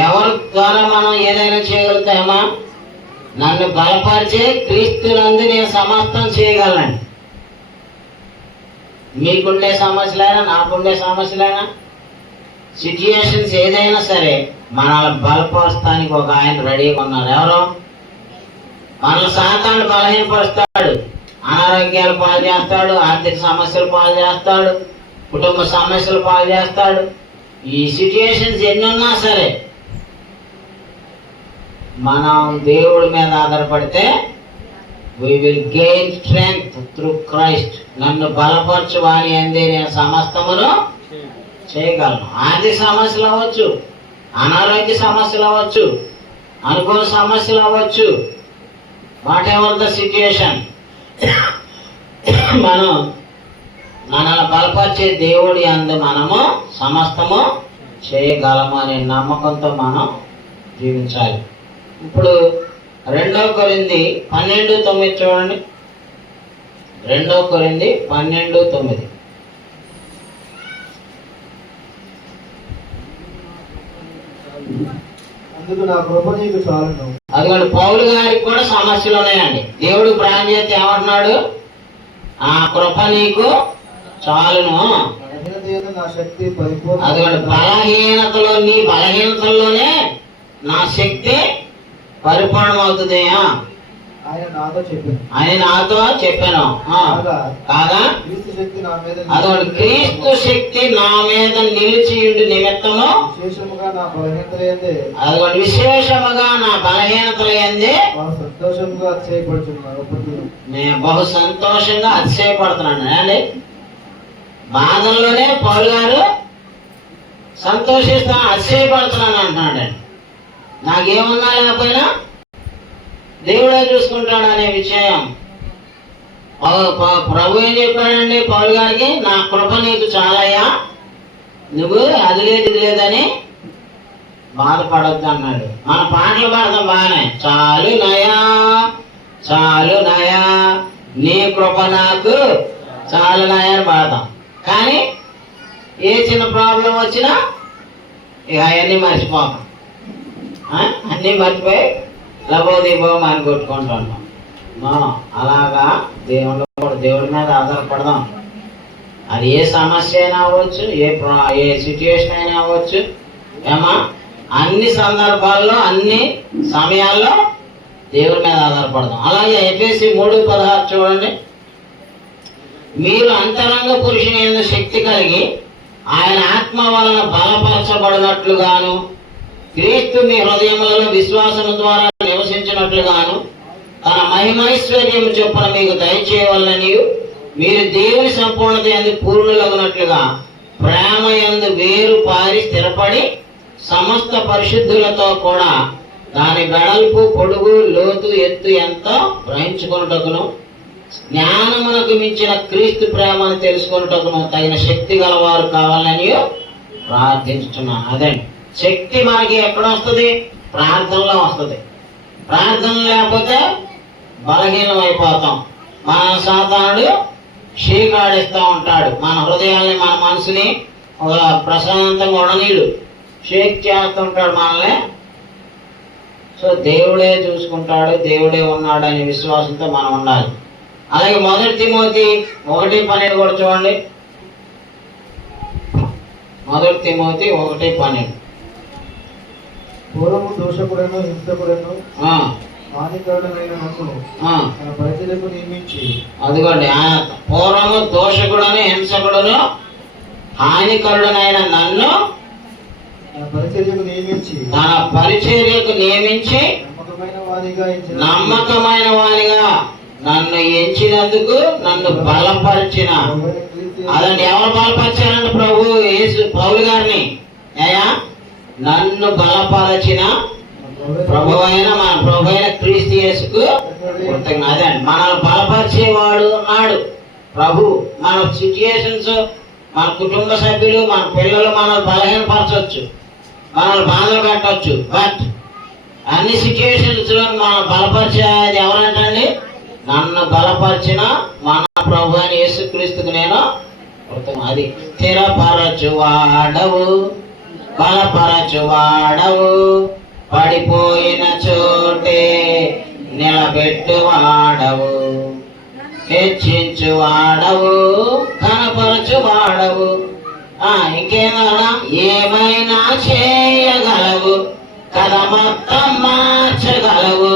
ఎవరి ద్వారా మనం ఏదైనా చేయగలుగుతామా? నన్ను బలపరిచే క్రీస్తునందు నేను సమస్తం చేయగలను. మీకుండే సమస్యలైనా నాకుండే సమస్యలైనా సిచ్యుయేషన్స్ ఏదైనా సరే మనల్ని బలపరుస్తానికి ఒక ఆయన రెడీగా ఉన్నారు. ఎవరు? మనల్ని సాతాను బలహీనపరుస్తాడు, అనారోగ్యాలు పాలు చేస్తాడు, ఆర్థిక సమస్యలు పాలు చేస్తాడు, కుటుంబ సమస్యలు పాలు చేస్తాడు. ఈ సిచ్యుయేషన్స్ ఎన్ని ఉన్నా సరే మనం దేవుడి మీద ఆధారపడితే we will gain strength through Christ. నన్ను బలపరచు వాని అందే నేను సమస్తమును చేయగలను. ఆర్థిక సమస్యలు అవ్వచ్చు, అనారోగ్య సమస్యలు అవ్వచ్చు, అనుకోని సమస్యలు అవ్వచ్చు, వాట్ ఎవర్ ద సిచ్యుయేషన్, మనం మనల్ని బలపరిచే దేవుడి అందు మనము సమస్తము చేయగలము అనే నమ్మకంతో మనం జీవించాలి. ఇప్పుడు 2 కొరింథీ 12:9 చూడండి. 2 కొరింథీ 12:9. అందుకు నా కృప నీకు చాలును. అదిగోండి, పౌలు గారికి కూడా సమస్యలు ఉన్నాయండి. దేవుడు ప్రార్థన చేస్తే ఏమంటున్నాడు? ఆ కృప నీకు చాలును. బలహీనత యందు నా శక్తి పరిపూర్ణ. అటువంటి బలహీనతలో, నీ బలహీనతల్లోనే నా శక్తి పరిపూర్ణమవుతుంది. ఆయన నాతో చెప్పాను. అని నాతో చెప్పాను. కాగా క్రీస్తు శక్తి నా మీద అటువంటి క్రీస్తు శక్తి నా మీద నిలిచియుండు నిమిత్తము విశేషముగా నా బలహీనతల యందే అటువంటి విశేషముగా నా బలహీనతల యందే సంతోషంగా అతిశయపడుచున్నాను. నేను బహు సంతోషంగా అతిశయపడుతున్నాను అండి. బాధల్లోనే పౌలు గారు సంతోషిస్తా అతిశయపడుతున్నాను అంటున్నాడు. నాకేమన్నా లేకపోయినా దేవుడే చూసుకుంటాడు అనే విషయం ప్రభు ఏం చెప్పాడండి పౌలు గారికి? నా కృప నీకు చాలయ్యా, నువ్వు అది లేదు ఇది లేదని బాధపడొద్దు అన్నాడు. మన పాటలు పాడతాం బాగానే, చాలు నయా చాలు నయా నీ కృప నాకు చాలు నయా అని పాడతాం. కానీ ఏ చిన్న ప్రాబ్లం వచ్చినా ఇక అవన్నీ మర్చిపోతాం. అన్నీ మర్చిపోయి లభోదీపం అని కొట్టుకుంటూ ఉంటాం. అలాగా దేవుడి మీద ఆధారపడదాం. అది ఏ సమస్య అయినా అవ్వచ్చు, ఏ సిచ్యువేషన్ అయినా అవ్వచ్చు. ఏమా అన్ని సందర్భాల్లో అన్ని సమయాల్లో దేవుడి మీద ఆధారపడదాం. అలాగే ఎఫెసీ 3:16 చూడండి. మీరు అంతరంగ పురుషుని యందు శక్తి కలిగి ఆయన ఆత్మ వలన బలపరచబడినట్లుగాను క్రీస్తు మీ హృదయములలో విశ్వాసము ద్వారా నివసించినట్లుగాను తన మహిమైశ్వర్యము చొప్పున మీకు దయచేయవలనని మీరు దేవుని సంపూర్ణత యందు పూర్ణులగునట్లుగా ప్రేమ యందు వేరు పారి స్థిరపడి సమస్త పరిశుద్ధులతో కూడా దాని వెడల్పు పొడుగు లోతు ఎత్తు ఎంతో గ్రహించుకొనుటకును జ్ఞానమునకు మించిన క్రీస్తు ప్రేమను తెలుసుకొనుటకును తగిన శక్తి గలవారు కావాలని ప్రార్థించుతున్నాను. అదే శక్తి మనకి ఎక్కడ వస్తుంది? ప్రార్థనలో వస్తుంది. ప్రార్థన లేకపోతే బలహీనం అయిపోతాం. మన సాతానుడు షేకాడిస్తూ ఉంటాడు. మన హృదయాల్ని, మన మనసుని ఒక ప్రశాంతంగా ఉండనీడు, షేక్ చేస్తుంటాడు మనల్ని. సో దేవుడే చూసుకుంటాడు, దేవుడే ఉన్నాడు అనే విశ్వాసంతో మనం ఉండాలి. అలాగే 1 తిమోతి 1:12 కూడా చూడండి. 1 తిమోతి 1:12 పూర్వము దోషకుడను హింసకుడను హానికరుడనైన నన్ను తన పరిచర్యకు నియమించి. అదిగోండి, పూర్వము దోషకుడను హింసకుడును హానికరుడనైన నన్ను తన పరిచర్యకు నియమించి నమ్మకమైన వారిగా నన్ను ఎంచినందుకు నన్ను బలపరిచిన. అదండి, ఎవరు బలపరిచారంటే ప్రభు యేసు పౌలు గారిని. అయ్యా నన్ను బలపరచిన ప్రభు అయిన మన ప్రభు అయిన క్రీస్తు యేసుకు కృతజ్ఞత. అదండి, మనల్ని బలపరిచేవాడు ఉన్నాడు ప్రభు. మన సిచ్యుయేషన్స్, మన కుటుంబ సభ్యులు, మన పిల్లలు మనల్ని బలహీనపరచవచ్చు, మనల్ని బాధలు పెట్టవచ్చు. బట్ అన్ని సిచ్యుయేషన్స్ లో మనం బలపరిచేది ఎవరంటండి? నన్ను బలపరిచిన మన ప్రభు అయిన యేసుక్రీస్తుకు నేను కృతజ్ఞత. అది స్థిరపరచువాడవు, బలపరచువాడవు, పడిపోయిన చోటే నిలబెట్టువాడవు, హెచ్చించువాడవు, కనపరచువాడవు. ఇంకేమన్నా? ఏమైనా చేయగలవు, కథ మొత్తం మార్చగలవు,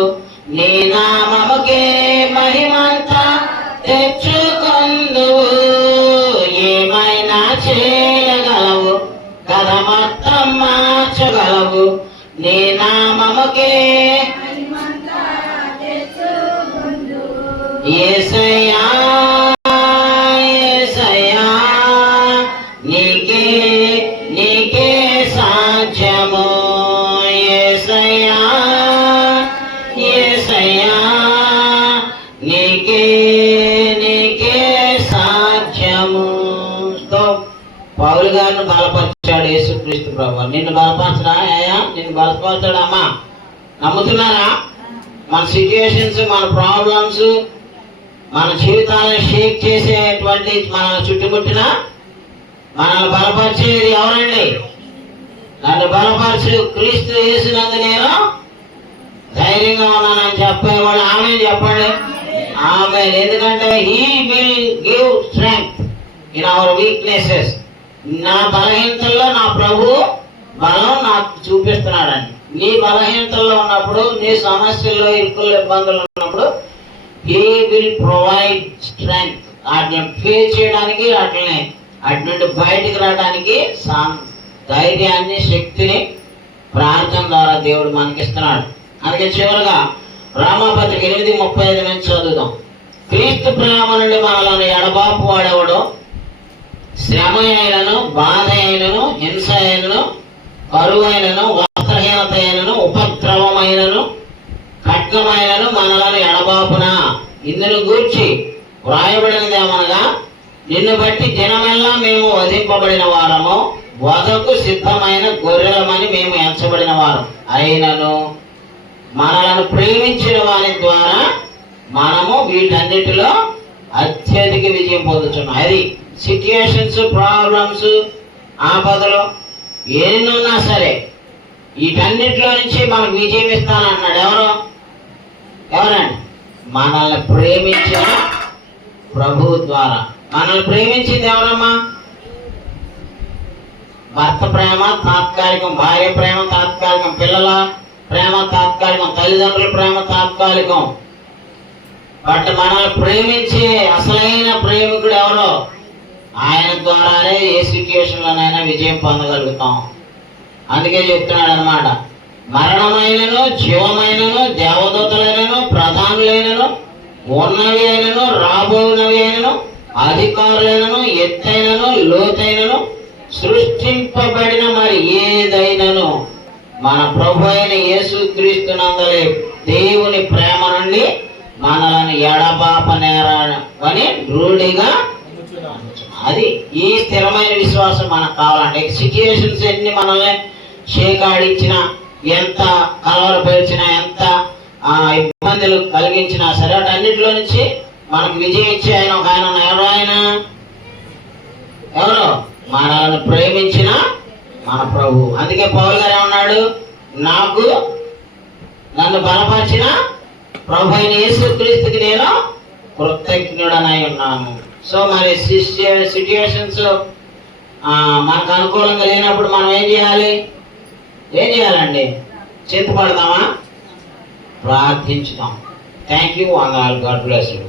నీ నామముకే మహిమంతా తెచ్చుకొందువు. ఏమైనా చేయగలవు, కథ మొత్తం మార్చగలవు, నీ నామముకే యేసయ్యా యేసయ్యా నీకే నీకే సాధ్యము. యేసయ్యా యేసయ్యా నీకే నీకే సాధ్యము. పౌలు గారిని బలపరిచాడు యేసుక్రీస్తు ప్రభు. నిన్ను బలపరచడా? నిన్ను బలపరచడమ్మా, నమ్ముతున్నారా? మన సిచ్యుయేషన్స్, మన ప్రాబ్లమ్స్, మన జీవితాలను షేక్ చేసేటువంటి మన చుట్టుముట్టిన మనల్ని బలపరిచేది ఎవరండి? నన్ను బలపరచు క్రీస్తు యేసునందు నేను ధైర్యంగా ఉన్నానని చెప్పేవాళ్ళు ఆమె చెప్పండి. ఆమె ఎందుకంటే he will give strength in our weaknesses. నా బలహీనతల్లో నా ప్రభు బలం నాకు చూపిస్తున్నాడని. నీ బలహీనతల్లో ఉన్నప్పుడు, నీ సమస్యల్లో, ఇరుకుల్లో, ఇబ్బందులు ఉన్నప్పుడు హీ విల్ ప్రొవైడ్ స్ట్రెంగ్త్. వాటిని ఫేస్ చేయడానికి, వాటిని అటు నుండి బయటికి రావడానికి ధైర్యాన్ని, శక్తిని ప్రార్థన ద్వారా దేవుడు మనకిస్తున్నాడు. అందుకే చివరిగా రామపత్రిక 8:35 నుంచి చదువుదాం. క్రీస్తు ప్రేమ నుండి మనలను ఎడబాపు వాడేవాడు శ్రమ అయినను, బాధ అయినను, హింస అయినను, కరువు అయినను, వస్త్రహీనత అయినను, ఉపద్రవమైనను, ఖడ్గమైనను మనలను ఎడబాపున. ఇందును గూర్చి వ్రాయబడినదేమనగా, నిన్ను బట్టి దినమెల్లా మేము వధింపబడిన వారము, వధకు సిద్ధమైన గొర్రెలమని మేము ఎంచబడిన వారం అయినను మనలను ప్రేమించిన వారి ద్వారా మనము వీటన్నిటిలో అత్యధిక విజయం పొందుతున్నాం. అది సిచ్యుయేషన్స్, ప్రాబ్లమ్స్, ఆపదలు ఏనున్నా సరే వీటన్నిటిలో నుంచి మనకు విజయం ఇస్తానన్నాడు. ఎవరండి? మనల్ని ప్రేమించిన ప్రభు ద్వారా. మనల్ని ప్రేమించింది ఎవరమ్మా? భర్త ప్రేమ తాత్కాలికం, భార్య ప్రేమ తాత్కాలికం, పిల్లల ప్రేమ తాత్కాలికం, తల్లిదండ్రుల ప్రేమ తాత్కాలికం. బట్ మనల్ని ప్రేమించే అసలైన ప్రేమికుడు ఎవరో? ఆయన ద్వారానే ఏ సిచ్యుయేషన్ లోనైనా విజయం పొందగలుగుతాం. అందుకే చెప్తున్నాడు అనమాట, మరణమైనను, జీవమైనను, దేవదూతలైనను, ప్రధానులైనను, ఉన్నవి అయినను, రాబోనవి అయినను, అధికారులైనను, ఎత్తైనను, లోతైనను, సృష్టింపబడిన మరి ఏదైనను మన ప్రభు అయిన యేసుక్రీస్తునందలి దేవుని ప్రేమ నుండి మనలను ఎడబాప నేరని రూఢిగా. అది ఈ స్థిరమైన విశ్వాసం మనకు కావాలంటే. సిచ్యుయేషన్స్ ఎన్ని మనల్ని షేకాడిచ్చినా, ఎంత కలవరపరిచినా, ఎంత ఇబ్బందులు కలిగించినా సరే, అన్నింటిలో నుంచి మనకు విజయం ఇచ్చే ఆయన ఒక ఆయన. ఎవరు? మనల్ని ప్రేమించిన మన ప్రభు. అందుకే పౌలు గారు ఏమన్నాడు? నన్ను బలపరిచిన ప్రభు అయిన యేసుక్రీస్తుకి నేను కృతజ్ఞుడనై ఉన్నాను. సో మరి సిచ్యుయేషన్స్ మనకు అనుకూలంగా లేనప్పుడు మనం ఏం చేయాలండి? చింతపడదామా? ప్రార్థించుదాం. Thank you. వందనాలు. God bless you.